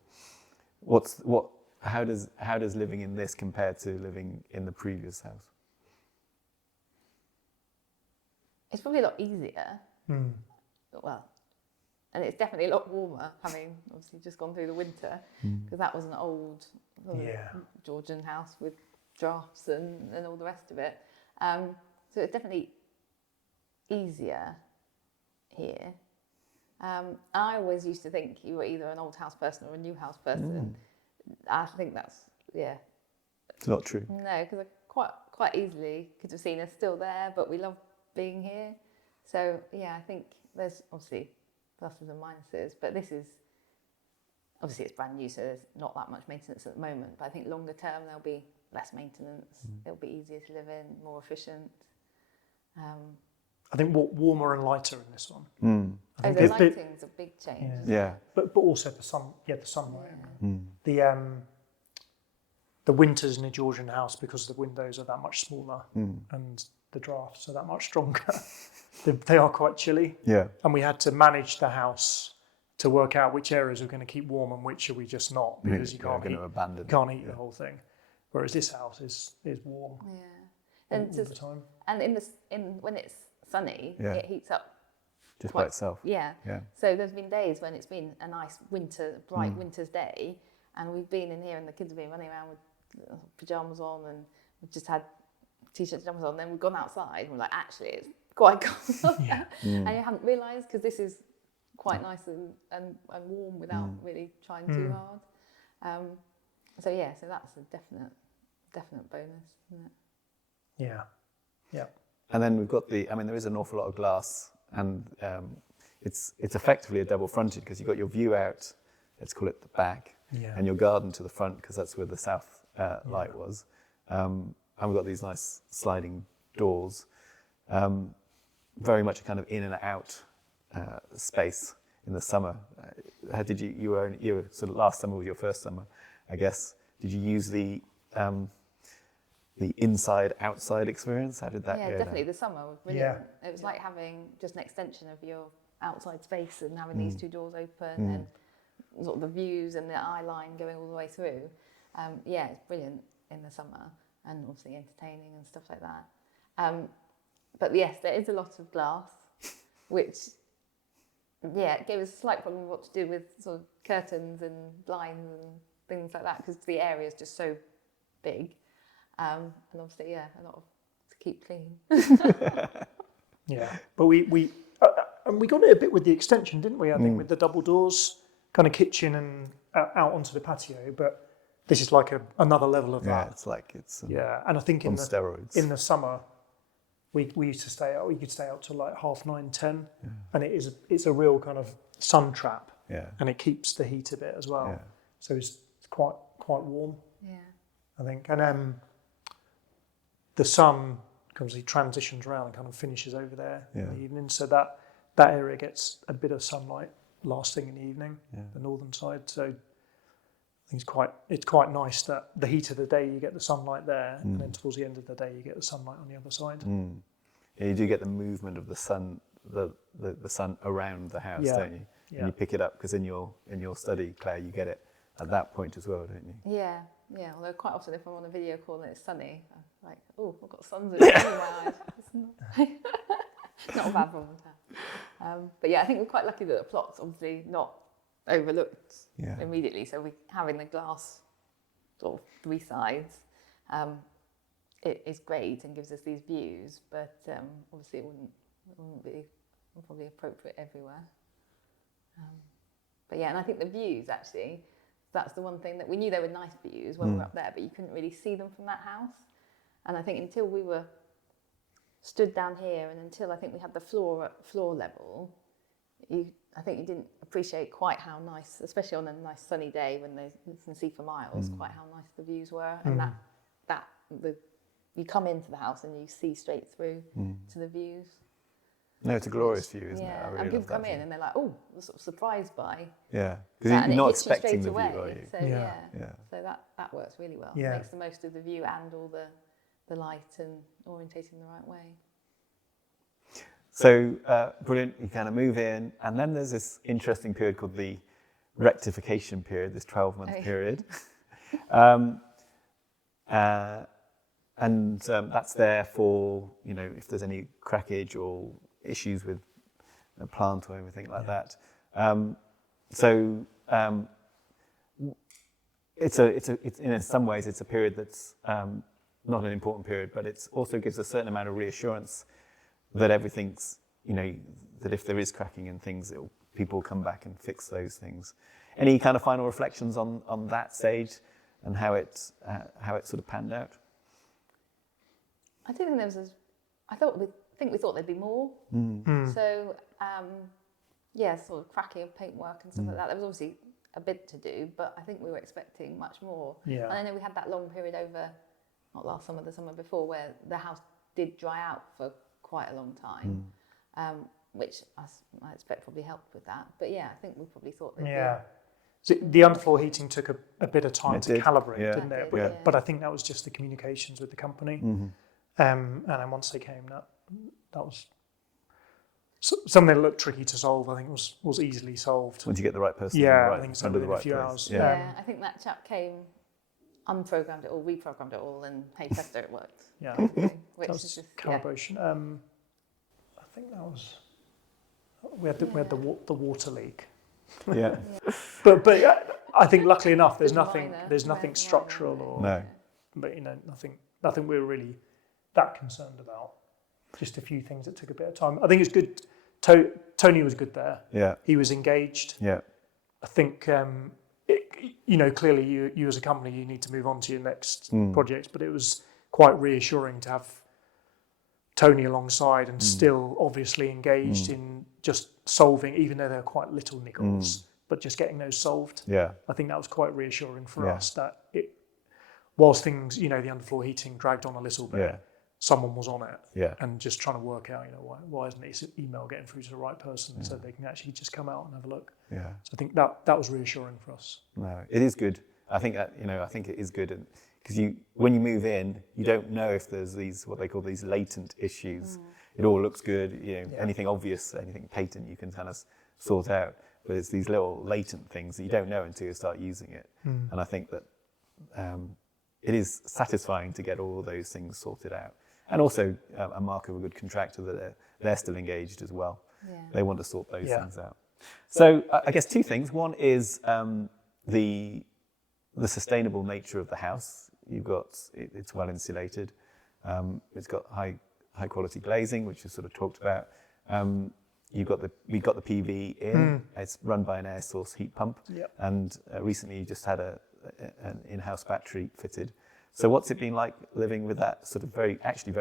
or how does living in this compare to living in the previous house? It's probably a lot easier. Well, and it's definitely a lot warmer, having obviously just gone through the winter, because that was an old Georgian house with drafts and all the rest of it. So it's definitely easier here. I always used to think you were either an old house person or a new house person. I think that's, It's not true. No, because I quite easily could have seen us still there, but we love being here. So, I think there's obviously pluses and minuses, but this is, obviously it's brand new, so there's not that much maintenance at the moment, but I think longer term there'll be less maintenance, it'll be easier to live in, more efficient. I think warmer and lighter in this one. The lighting's a big change. Yeah. But also the sunlight. The winters in a Georgian house, because the windows are that much smaller and the drafts are that much stronger, they are quite chilly. Yeah. And we had to manage the house to work out which areas we're going to keep warm and which are we just not, because you can't heat the whole thing. Whereas this house is warm all the time. And when it's sunny, it heats up just by itself. Yeah. So there's been days when it's been a nice bright winter's day, and we've been in here and the kids have been running around with pyjamas on, and we've just had t-shirts, pajamas on, and then we've gone outside and we're like, actually it's quite cold. And you haven't realised, because this is quite nice and warm without really trying too hard. So that's a definite bonus, isn't it? Yeah. Yeah. And then we've got there is an awful lot of glass, and it's effectively a double fronted because you've got your view out, let's call it the back, and your garden to the front because that's where the south light was. And we've got these nice sliding doors, very much a kind of in and out space in the summer. How did you were sort of last summer was your first summer, I guess. Did you use the inside outside experience? How did that go? Yeah, definitely. Down? The summer was brilliant. It was like having just an extension of your outside space and having these two doors open and sort of the views and the eye line going all the way through. It's brilliant in the summer and obviously entertaining and stuff like that. But yes, there is a lot of glass, which it gave us a slight problem what to do with sort of curtains and blinds and things like that because the area is just so big. And obviously, a lot of to keep clean. Yeah, but we got it a bit with the extension, didn't we? I think with the double doors, kind of kitchen and out onto the patio. But this is like another level of that. Yeah, it's like and I think on steroids. In the summer, we used to stay out. We could stay out till like 9:30, 10, and it's a real kind of sun trap. Yeah, and it keeps the heat a bit as well. Yeah. So it's quite warm. Yeah. I think, and the sun he transitions around and kind of finishes over there in the evening, so that area gets a bit of sunlight last thing in the evening, the northern side. So I think it's quite nice that the heat of the day you get the sunlight there, and then towards the end of the day you get the sunlight on the other side. Yeah, you do get the movement of the sun, the sun around the house, don't you? Yeah. And you pick it up because in your study, Claire, you get it at that point as well, don't you? Yeah. Although quite often if I'm on a video call and it's sunny, I'm like, oh, I've got sun in my eyes. It's not a bad problem to have. But I think we're quite lucky that the plot's obviously not overlooked immediately. So we having the glass sort of three sides, it is great and gives us these views. But obviously it wouldn't be probably appropriate everywhere. And I think the views actually. That's the one thing that we knew there were nice views when we were up there, but you couldn't really see them from that house. And I think until we were stood down here and until I think we had the floor at floor level, I think you didn't appreciate quite how nice, especially on a nice sunny day when you can see for miles, quite how nice the views were. And you come into the house and you see straight through to the views. No, it's a glorious view, isn't it? Yeah, and people come in and they're like, oh, they're sort of surprised by. Yeah, because you're not expecting the view, are you? So so that works really well. Yeah. It makes the most of the view and all the light and orientating the right way. So brilliant, you kind of move in, and then there's this interesting period called the rectification period, this 12-month period. And that's there for, if there's any crackage or issues with a plant or everything like that. It's in some ways it's a period that's not an important period, but it also gives a certain amount of reassurance that everything's, that if there is cracking and things, people will come back and fix those things. Any kind of final reflections on that stage and how it sort of panned out? I don't think there was we thought there'd be more. So, sort of cracking of paintwork and stuff like that. There was obviously a bit to do, but I think we were expecting much more. Yeah. And I know we had that long period over, not last summer, the summer before, where the house did dry out for quite a long time, which I expect probably helped with that. But I think we probably thought that. So the underfloor heating took a bit of time to calibrate, didn't it? But I think that was just the communications with the company. And then once they came, that was something that looked tricky to solve. I think was easily solved. Once you get the right person, I think so. In a few hours. I think that chap came, unprogrammed it all, reprogrammed it all, and hey presto, it worked. Yeah, which that was is just calibration. I think that was we had the water leak. Yeah, but I think luckily enough, there's nothing structural or but nothing we were really that concerned about. Just a few things that took a bit of time. I think it's good Tony was good there. Yeah. He was engaged. Yeah. I think, clearly you as a company, you need to move on to your next project, but it was quite reassuring to have Tony alongside and still obviously engaged in just solving, even though they're quite little niggles, but just getting those solved. Yeah. I think that was quite reassuring for us that whilst things, the underfloor heating dragged on a little bit, someone was on it and just trying to work out, why isn't this email getting through to the right person so they can actually just come out and have a look. Yeah. So I think that was reassuring for us. No, it is good. I think that, I think it is good. Because when you move in, you don't know if there's these, what they call these latent issues. It all looks good, anything obvious, anything patent you can kind of sort out. But it's these little latent things that you don't know until you start using it. And I think that it is satisfying to get all those things sorted out. And also a mark of a good contractor that they're still engaged as well. Yeah. They want to sort those things out. So I guess two things. One is the sustainable nature of the house. It's well insulated. It's got high quality glazing, which is sort of talked about. We got the PV in. It's run by an air source heat pump, and recently you just had an in-house battery fitted. So what's it been like living with that sort of very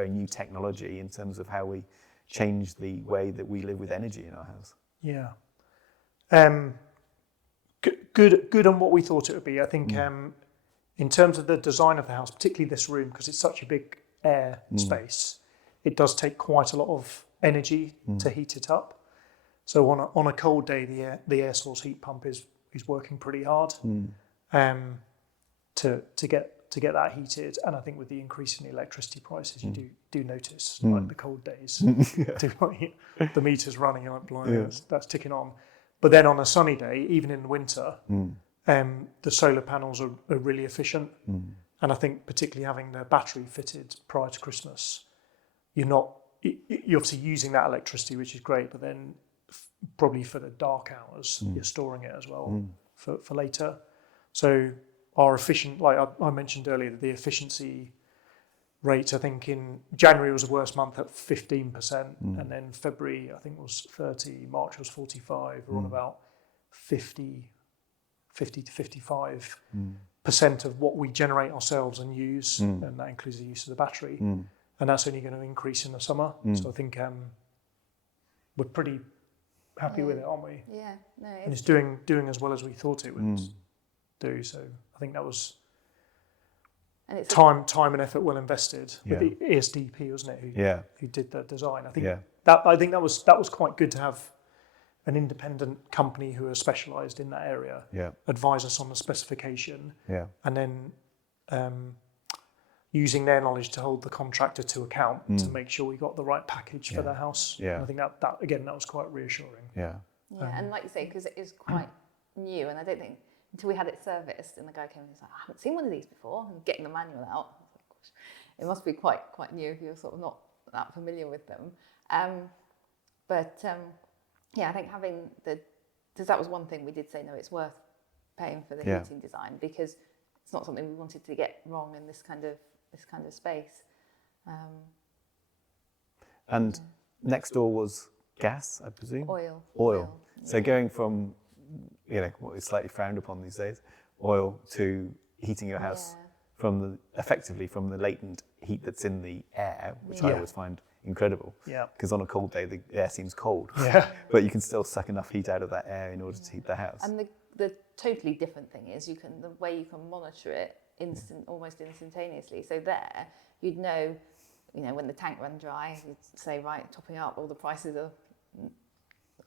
new technology in terms of how we change the way that we live with energy in our house? Yeah, good on what we thought it would be. I think in terms of the design of the house, particularly this room, because it's such a big air space, it does take quite a lot of energy to heat it up. So on a cold day, the air source heat pump is working pretty hard to get that heated. And I think with the increase in the electricity prices, you do notice like the cold days, the meters running, you're like, blimey, that's ticking on. But then on a sunny day, even in winter, the solar panels are really efficient. And I think particularly having the battery fitted prior to Christmas, you're obviously using that electricity, which is great, but then probably for the dark hours, you're storing it as well for later. So our like I mentioned earlier, the efficiency rate, I think in January was the worst month at 15%, and then February I think was 30, March was 45. We're on about 50 to 55% of what we generate ourselves and use, and that includes the use of the battery, and that's only going to increase in the summer. So I think we're pretty happy with it, aren't we? Yeah, no, and it's doing as well as we thought it would do. So I think that was time and effort well invested with the ESDP, wasn't it? Who did the design? I think that was quite good to have an independent company who are specialised in that area advise us on the specification, and then using their knowledge to hold the contractor to account to make sure we got the right package for the house. And I think that again, that was quite reassuring. And like you say, because it is quite new, and I don't think until we had it serviced and the guy came and was like, I haven't seen one of these before, and getting the manual out, I was like, gosh, it must be quite new if you're sort of not that familiar with them. I think having because that was one thing we did say, no, it's worth paying for the heating design, because it's not something we wanted to get wrong in this kind of space. And next door was gas, I presume? Oil. So going from, what is slightly frowned upon these days, oil to heating your house effectively from the latent heat that's in the air, which I always find incredible. Because on a cold day, the air seems cold. But you can still suck enough heat out of that air in order to heat the house. And the totally different thing is the way you can monitor it almost instantaneously. So there, you'd know, when the tank ran dry, you'd say, right, topping up, all the prices are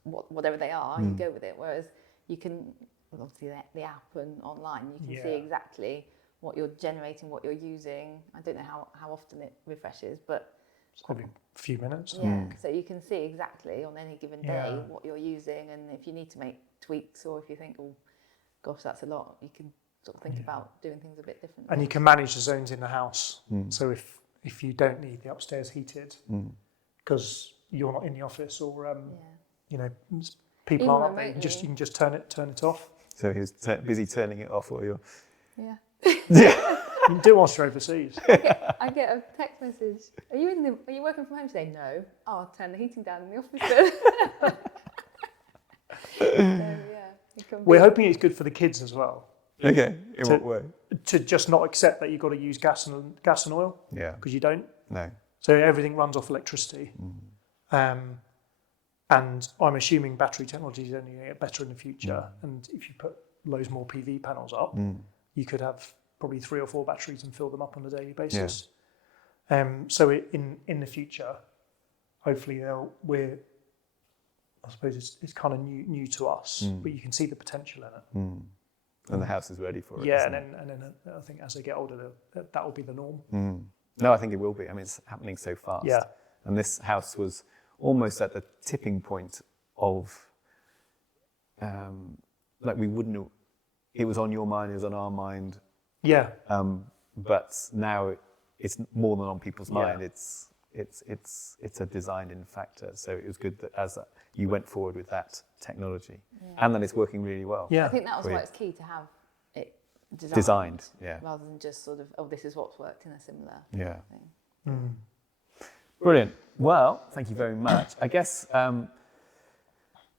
whatever they are, you go with it. Whereas you can, obviously the app and online, you can see exactly what you're generating, what you're using. I don't know how often it refreshes, but it's probably a few minutes. So you can see exactly on any given day what you're using, and if you need to make tweaks, or if you think, oh gosh, that's a lot, you can sort of think about doing things a bit differently. And you can manage the zones in the house. So if you don't need the upstairs heated because you're not in the office, or people Even aren't, remotely. you can just turn it off. So he was busy turning it off while you're... You can do it whilst you're overseas. I get a text message. Are you working from home today? No. Oh, I'll turn the heating down in the office then. We're hoping it's good for the kids as well. Okay, in what way? To just not accept that you've got to use gas and oil. Yeah. Because you don't. No. So everything runs off electricity. And I'm assuming battery technology is only going to get better in the future. And if you put loads more PV panels up, you could have probably 3 or 4 batteries and fill them up on a daily basis. So in the future, hopefully I suppose it's kind of new to us, but you can see the potential in it. And the house is ready for it. Yeah, and then I think as they get older, that will be the norm. No, I think it will be. I mean, it's happening so fast. Yeah. And this house was almost at the tipping point of, like we wouldn't, it was on your mind, it was on our mind. Yeah. But now it's more than on people's mind. It's a designed-in factor. So it was good that as you went forward with that technology, and then it's working really well. Yeah. I think that was why it's key to have it designed, rather than just sort of, oh, this is what's worked in a similar thing. Brilliant. Well, thank you very much. I guess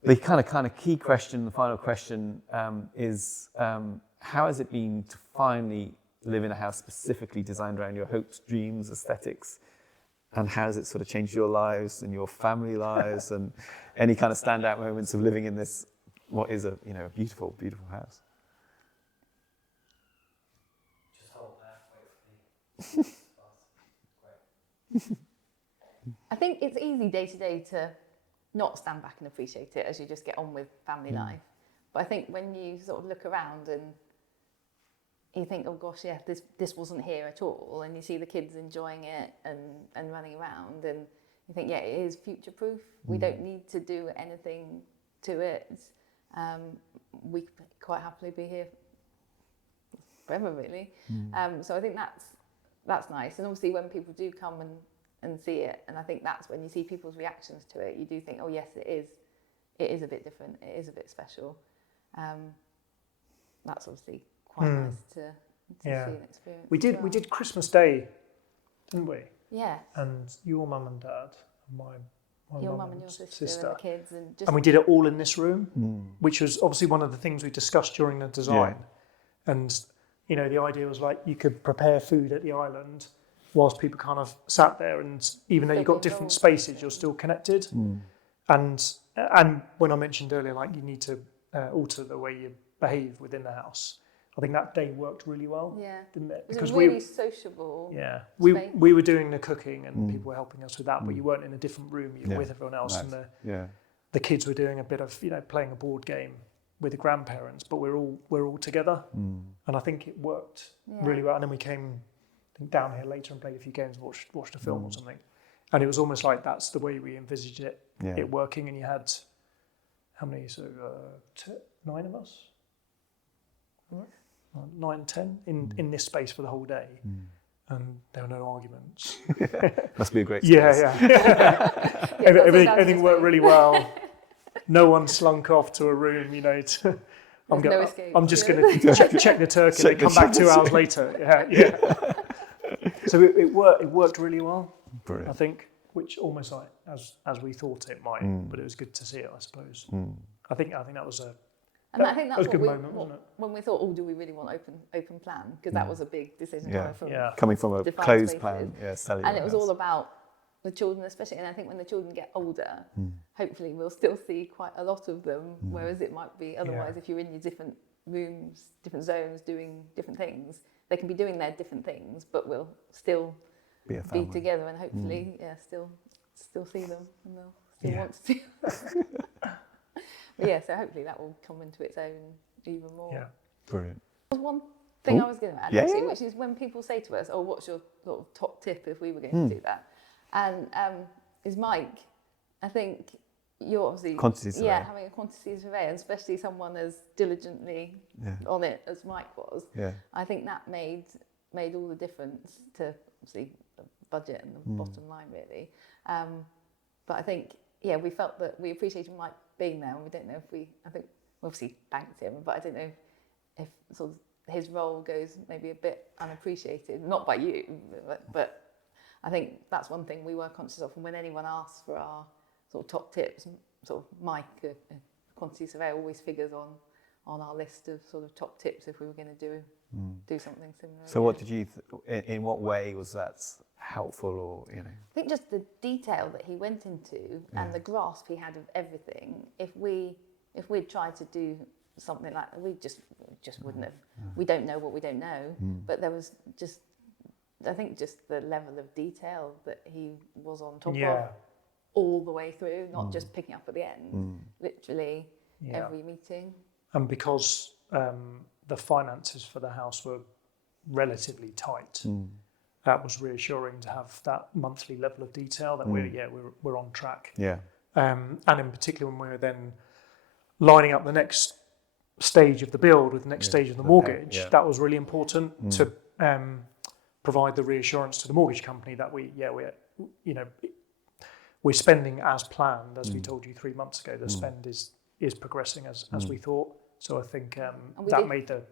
the kind of key question, the final question, is how has it been to finally live in a house specifically designed around your hopes, dreams, aesthetics? And how has it sort of changed your lives and your family lives and any kind of standout moments of living in this, what is a beautiful, beautiful house? Just hold that, wait for me. I think it's easy day to day to not stand back and appreciate it as you just get on with family life. But I think when you sort of look around and you think, oh gosh, yeah, this wasn't here at all, and you see the kids enjoying it and running around, and you think, yeah, it is future-proof. We don't need to do anything to it. We could quite happily be here forever, really. So I think that's nice. And obviously when people do come and see it, and I think that's when you see people's reactions to it, you do think, oh yes, it is a bit different, it is a bit special. That's obviously quite nice to see and experience. We did Christmas Day, didn't we? Yeah. And your mum and dad, and Your mum mum and your sister and the kids, and we did it all in this room, which was obviously one of the things we discussed during the design. And the idea was like you could prepare food at the island whilst people kind of sat there, and even though you've got different spaces, you're still connected. And when I mentioned earlier, like you need to alter the way you behave within the house, I think that day worked really well. Yeah, didn't it? Because it was really sociable. Yeah, we were doing the cooking and people were helping us with that, but you weren't in a different room. You were with everyone else, and the kids were doing a bit of playing a board game with the grandparents, but we're all together, and I think it worked really well. And then we came down here later and played a few games, watched a film or something, and it was almost like that's the way we envisaged it working. And you had how many? So 9 of us. 9, 10 in this space for the whole day, and there were no arguments. Must be a great space. Everything worked really well. No one slunk off to a room, I'm just going to check the turkey and come back 2 hours later. Yeah. So it worked really well. Brilliant. I think, which almost like as we thought it might, but it was good to see it, I suppose. I think that was a. And I think that's was a good what moment, wasn't it? When we thought, do we really want open plan? Because that was a big decision coming from a defined closed spaces. plan, selling. And it was all about the children, especially. And I think when the children get older, hopefully we'll still see quite a lot of them. Whereas it might be otherwise, if you're in your different rooms, different zones, doing different things, they can be doing their different things, but we'll still be together and hopefully, still see them and they'll still want to see them. But so hopefully that will come into its own even more. Yeah, brilliant. There's one thing I was going to add, actually, which is when people say to us, "Oh, what's your sort of top tip if we were going to do that?" And is Mike. I think you're obviously quantity surveyor. having a quantity surveyor, and especially someone as diligently on it as Mike was. Yeah, I think that made all the difference to obviously the budget and the bottom line, really. But I think we felt that we appreciated Mike being there, and we don't know if I think we obviously thanked him, but I don't know if sort of his role goes maybe a bit unappreciated, not by you, but I think that's one thing we were conscious of. And when anyone asks for our sort of top tips, sort of Mike, a quantity surveyor always figures on our list of sort of top tips if we were going to do something similar. So what did you, in what way was that helpful, or, you know? I think just the detail that he went into and the grasp he had of everything. If we'd tried to do something like that, we just wouldn't have. We don't know what we don't know, but there was just, I think, just the level of detail that he was on top of all the way through, not just picking up at the end, literally every meeting. And because the finances for the house were relatively tight, that was reassuring to have that monthly level of detail that we're on track. Yeah. And in particular, when we were then lining up the next stage of the build with the next stage of the mortgage, that was really important to provide the reassurance to the mortgage company that we're spending as planned, as we told you 3 months ago. The spend is progressing as we thought. So I think that made the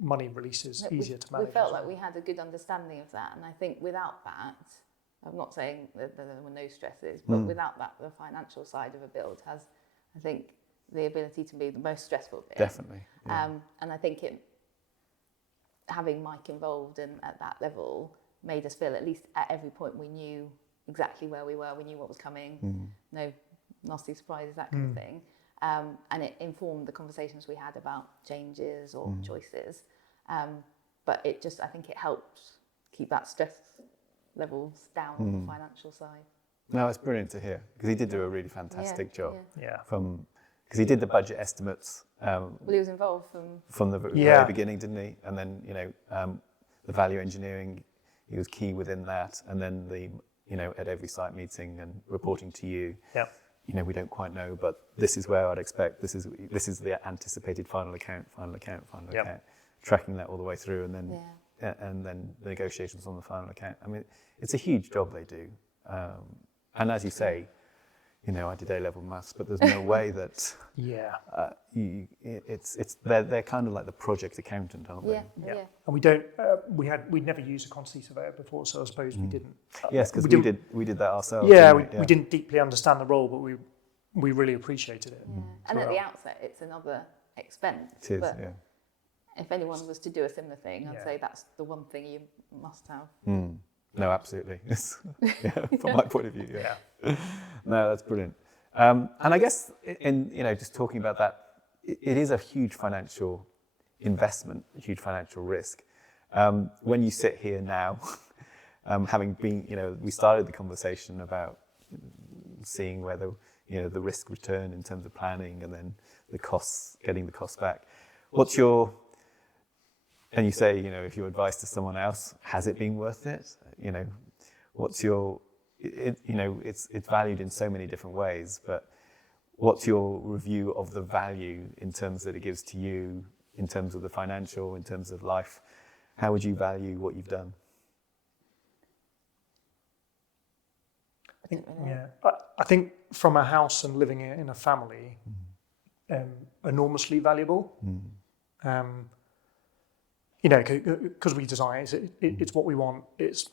money releases easier to manage. We felt like we had a good understanding of that, and I think without that, I'm not saying that there were no stresses, but without that, the financial side of a build has, I think, the ability to be the most stressful bit. Definitely. Yeah. And I think having Mike involved at that level made us feel, at least at every point, we knew exactly where we were, we knew what was coming, no nasty surprises, that kind of thing. And it informed the conversations we had about changes or choices. But I think it helped keep that stress levels down on the financial side. No, it's brilliant to hear, because he did do a really fantastic job. Yeah. Because he did the budget estimates. Well, he was involved from the very beginning, didn't he? And then, the value engineering, he was key within that. And then at every site meeting and reporting to you. Yeah. We don't quite know, but this is where I'd expect. This is the anticipated final account, tracking that all the way through, and then the negotiations on the final account. I mean, it's a huge job they do, and as you say, I did A-level maths, but there's no way that they're kind of like the project accountant, aren't they? Yeah. And we'd never used a quantity surveyor before, so I suppose we didn't. Yes, because we did that ourselves. Yeah, we didn't deeply understand the role, but we really appreciated it. Yeah. And at the outset, it's another expense. It is, but if anyone was to do a similar thing, I'd say that's the one thing you must have. No, absolutely. From my point of view, No, that's brilliant. And I guess just talking about that, it is a huge financial investment, a huge financial risk. When you sit here now, having been, we started the conversation about seeing whether, the risk return in terms of planning and then the costs, getting the costs back. What's your, and you say, if your advice to someone else, has it been worth it? What's your, it's valued in so many different ways, but what's your review of the value in terms that it gives to you, in terms of the financial, in terms of life? How would you value what you've done? I think from a house and living in a family, enormously valuable. Because we design it, it's what we want. It's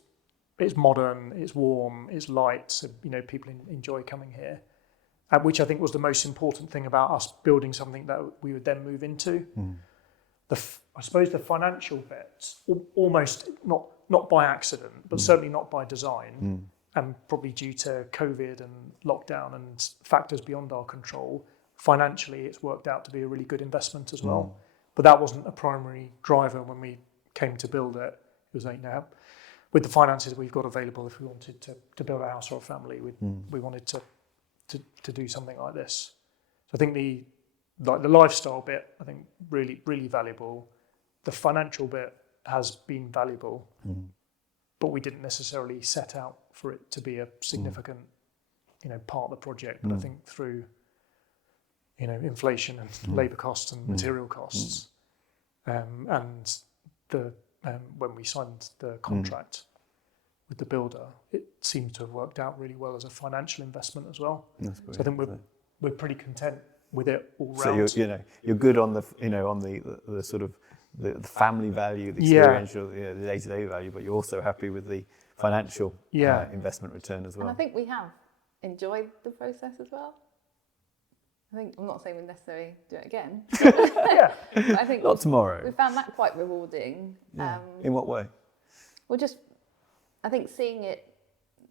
modern, it's warm, it's light, so people enjoy coming here. Which I think was the most important thing about us building something that we would then move into. I suppose the financial bits, almost not by accident, but certainly not by design, and probably due to COVID and lockdown and factors beyond our control, financially it's worked out to be a really good investment as well. But that wasn't a primary driver when we came to build it. It was like, with the finances we've got available, if we wanted to build a house or a family, we wanted to do something like this. So I think the lifestyle bit, I think really, really valuable. The financial bit has been valuable, but we didn't necessarily set out for it to be a significant, part of the project. But I think through, inflation and labour costs and material costs, and the when we signed the contract with the builder, it seems to have worked out really well as a financial investment as well. So I think we're pretty content with it all round. So you're good on the on the sort of the family value, the experiential, the day-to-day value, but you're also happy with the financial investment return as well. And I think we have enjoyed the process as well. I think I'm not saying we'd necessarily do it again. Yeah. But I think Not tomorrow. we found that quite rewarding. In what way? Well, just I think seeing it,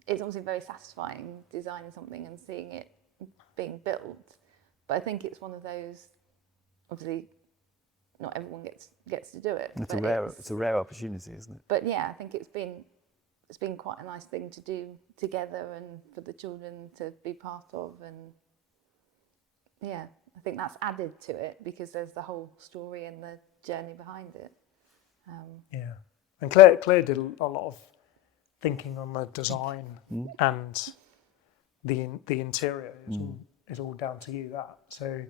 it's obviously very satisfying designing something and seeing it being built. But I think it's one of those, obviously, not everyone gets to do it. It's a rare opportunity, isn't it? But yeah, I think it's been quite a nice thing to do together and for the children to be part of, and yeah, I think that's added to it because there's the whole story and the journey behind it. Yeah, and Claire did a lot of thinking on the design and the interior is all down to you. That so,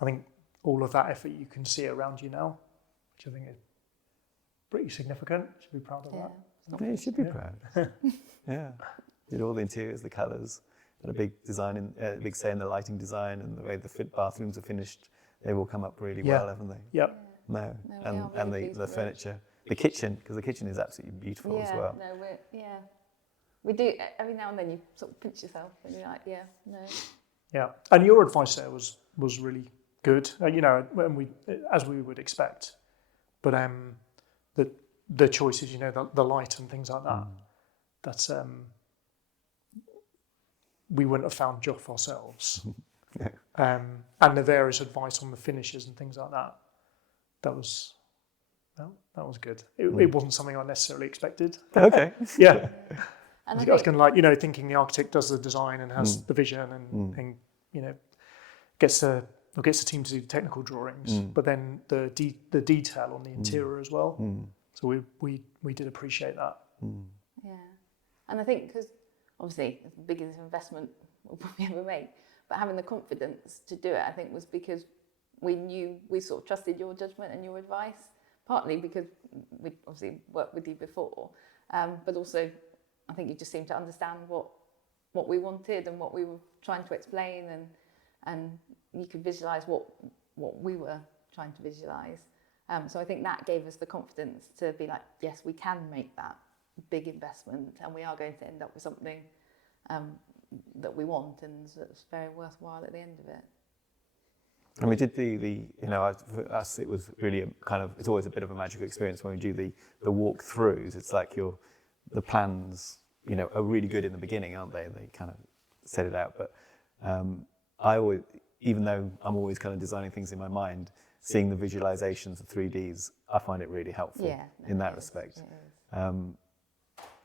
I think all of that effort you can see around you now, which I think is pretty significant. You should be proud of that. Yeah, you should be proud. Yeah, did all the interiors, the colours, had a big big say in the lighting design and the way the bathrooms are finished. They've all come up really well, haven't they? Yep. No, No, and the furniture, the kitchen, because the kitchen is absolutely beautiful as well. We do every now and then. You sort of pinch yourself and you're like, Yeah, and your advice there was really good. You know, when as we would expect, but the choices, you know, the light and things like that. That's we wouldn't have found Joff ourselves. And the various advice on the finishes and things like that. That was good. It wasn't something I necessarily expected. Okay. Yeah. And I was kind of like, you know, thinking the architect does the design and has the vision and you know, gets the team to do the technical drawings, but then the detail on the interior as well. So we did appreciate that. Yeah, and I think because obviously it's the biggest investment we'll probably ever make, but having the confidence to do it, I think, was because we sort of trusted your judgment and your advice, partly because we obviously worked with you before, but also I think you just seemed to understand what we wanted and what we were trying to explain, and you could visualise what we were trying to visualise. So I think that gave us the confidence to be like, yes, we can make that big investment and we are going to end up with something that we want, and it's very worthwhile at the end of it. And we did the you know, for us it was really it's always a bit of a magical experience when we do the walkthroughs. It's like the plans, you know, are really good in the beginning, aren't they? They kind of set it out. But I always, even though I'm always kind of designing things in my mind, seeing the visualizations of 3Ds, I find it really helpful in that respect.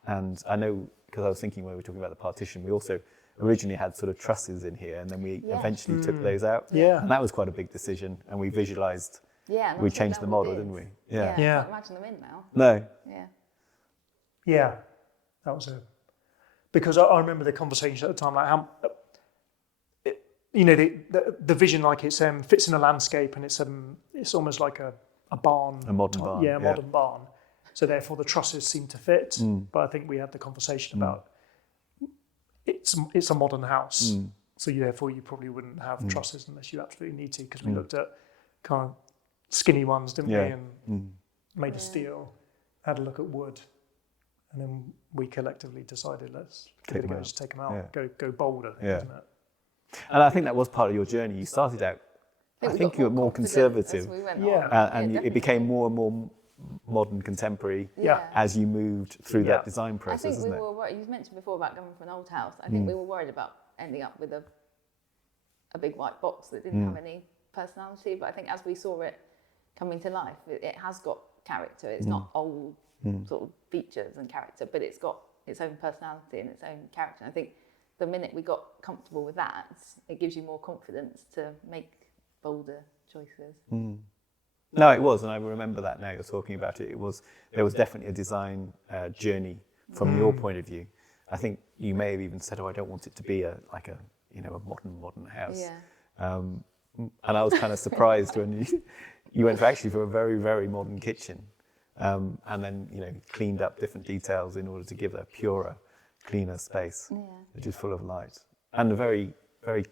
And I know, because I was thinking when we were talking about the partition, we also originally had sort of trusses in here, and then we eventually took those out. Yeah. And that was quite a big decision, and we visualized, and we changed the model, didn't we? Yeah. I can't imagine them in now. No. Yeah, that was because I remember the conversation at the time, like how, you know, the vision, like it's fits in a landscape, and it's almost like a barn, a modern barn, a modern barn. So therefore, the trusses seem to fit. But I think we had the conversation about it's a modern house, so therefore you probably wouldn't have trusses unless you absolutely need to. Because we looked at kind of skinny ones, didn't we, and made of steel. Had a look at wood. And then we collectively decided, let's give it a go, just take them out, go bolder, isn't it? And I think that was part of your journey. You started out, I think you were more conservative, and it became more and more modern, contemporary as you moved through that design process, I think isn't it? We were worried, you mentioned before about going for an old house. I think we were worried about ending up with a big white box that didn't have any personality, but I think as we saw it coming to life, it has got character. It's not old sort of features and character, but it's got its own personality and its own character. And I think the minute we got comfortable with that, it gives you more confidence to make bolder choices. No, it was, and I remember that now you're talking about it. There was definitely a design journey from your point of view. I think you may have even said, "Oh, I don't want it to be a modern house." Yeah. And I was kind of surprised when you went for a very, very modern kitchen. And then, you know, cleaned up different details in order to give a purer, cleaner space, which is full of light, and a very, very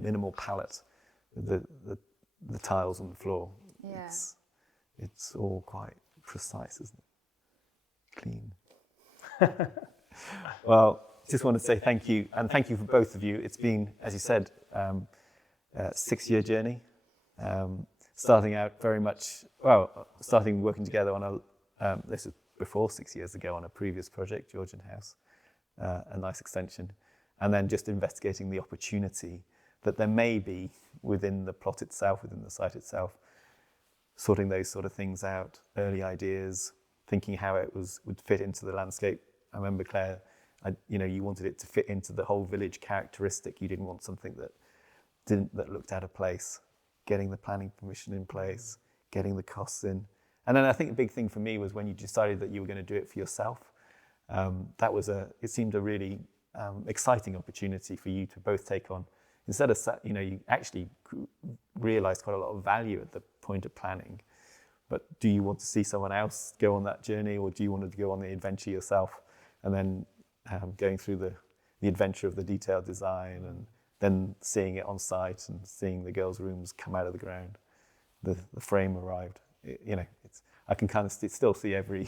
minimal palette with the tiles on the floor. Yeah. It's all quite precise, isn't it? Clean. Well, just want to say thank you, and thank you for both of you. It's been, as you said, 6-year journey. Starting out starting working together on this is before 6 years ago, on a previous project, Georgian House, a nice extension, and then just investigating the opportunity that there may be within the plot itself, within the site itself, sorting those sort of things out, early ideas, thinking how it would fit into the landscape. I remember, Claire, you wanted it to fit into the whole village characteristic. You didn't want something that looked out of place. Getting the planning permission in place, getting the costs in. And then I think a big thing for me was when you decided that you were going to do it for yourself. It seemed a really exciting opportunity for you to both take on. Instead of, you actually realized quite a lot of value at the point of planning. But do you want to see someone else go on that journey, or do you want to go on the adventure yourself? And then going through the adventure of the detailed design, and then seeing it on site and seeing the girls' rooms come out of the ground, the frame arrived. I can kind of still see every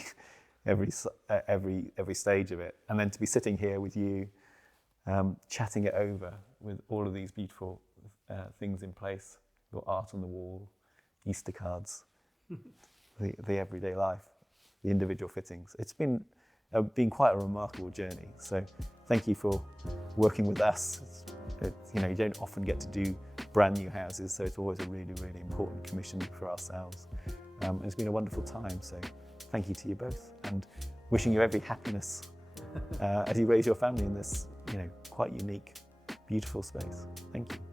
stage of it, and then to be sitting here with you, chatting it over with all of these beautiful things in place, your art on the wall, Easter cards, the everyday life, the individual fittings. It's been quite a remarkable journey. So thank you for working with us. You don't often get to do brand new houses, so it's always a really, really important commission for ourselves. It's been a wonderful time, so thank you to you both, and wishing you every happiness as you raise your family in this, quite unique, beautiful space. Thank you.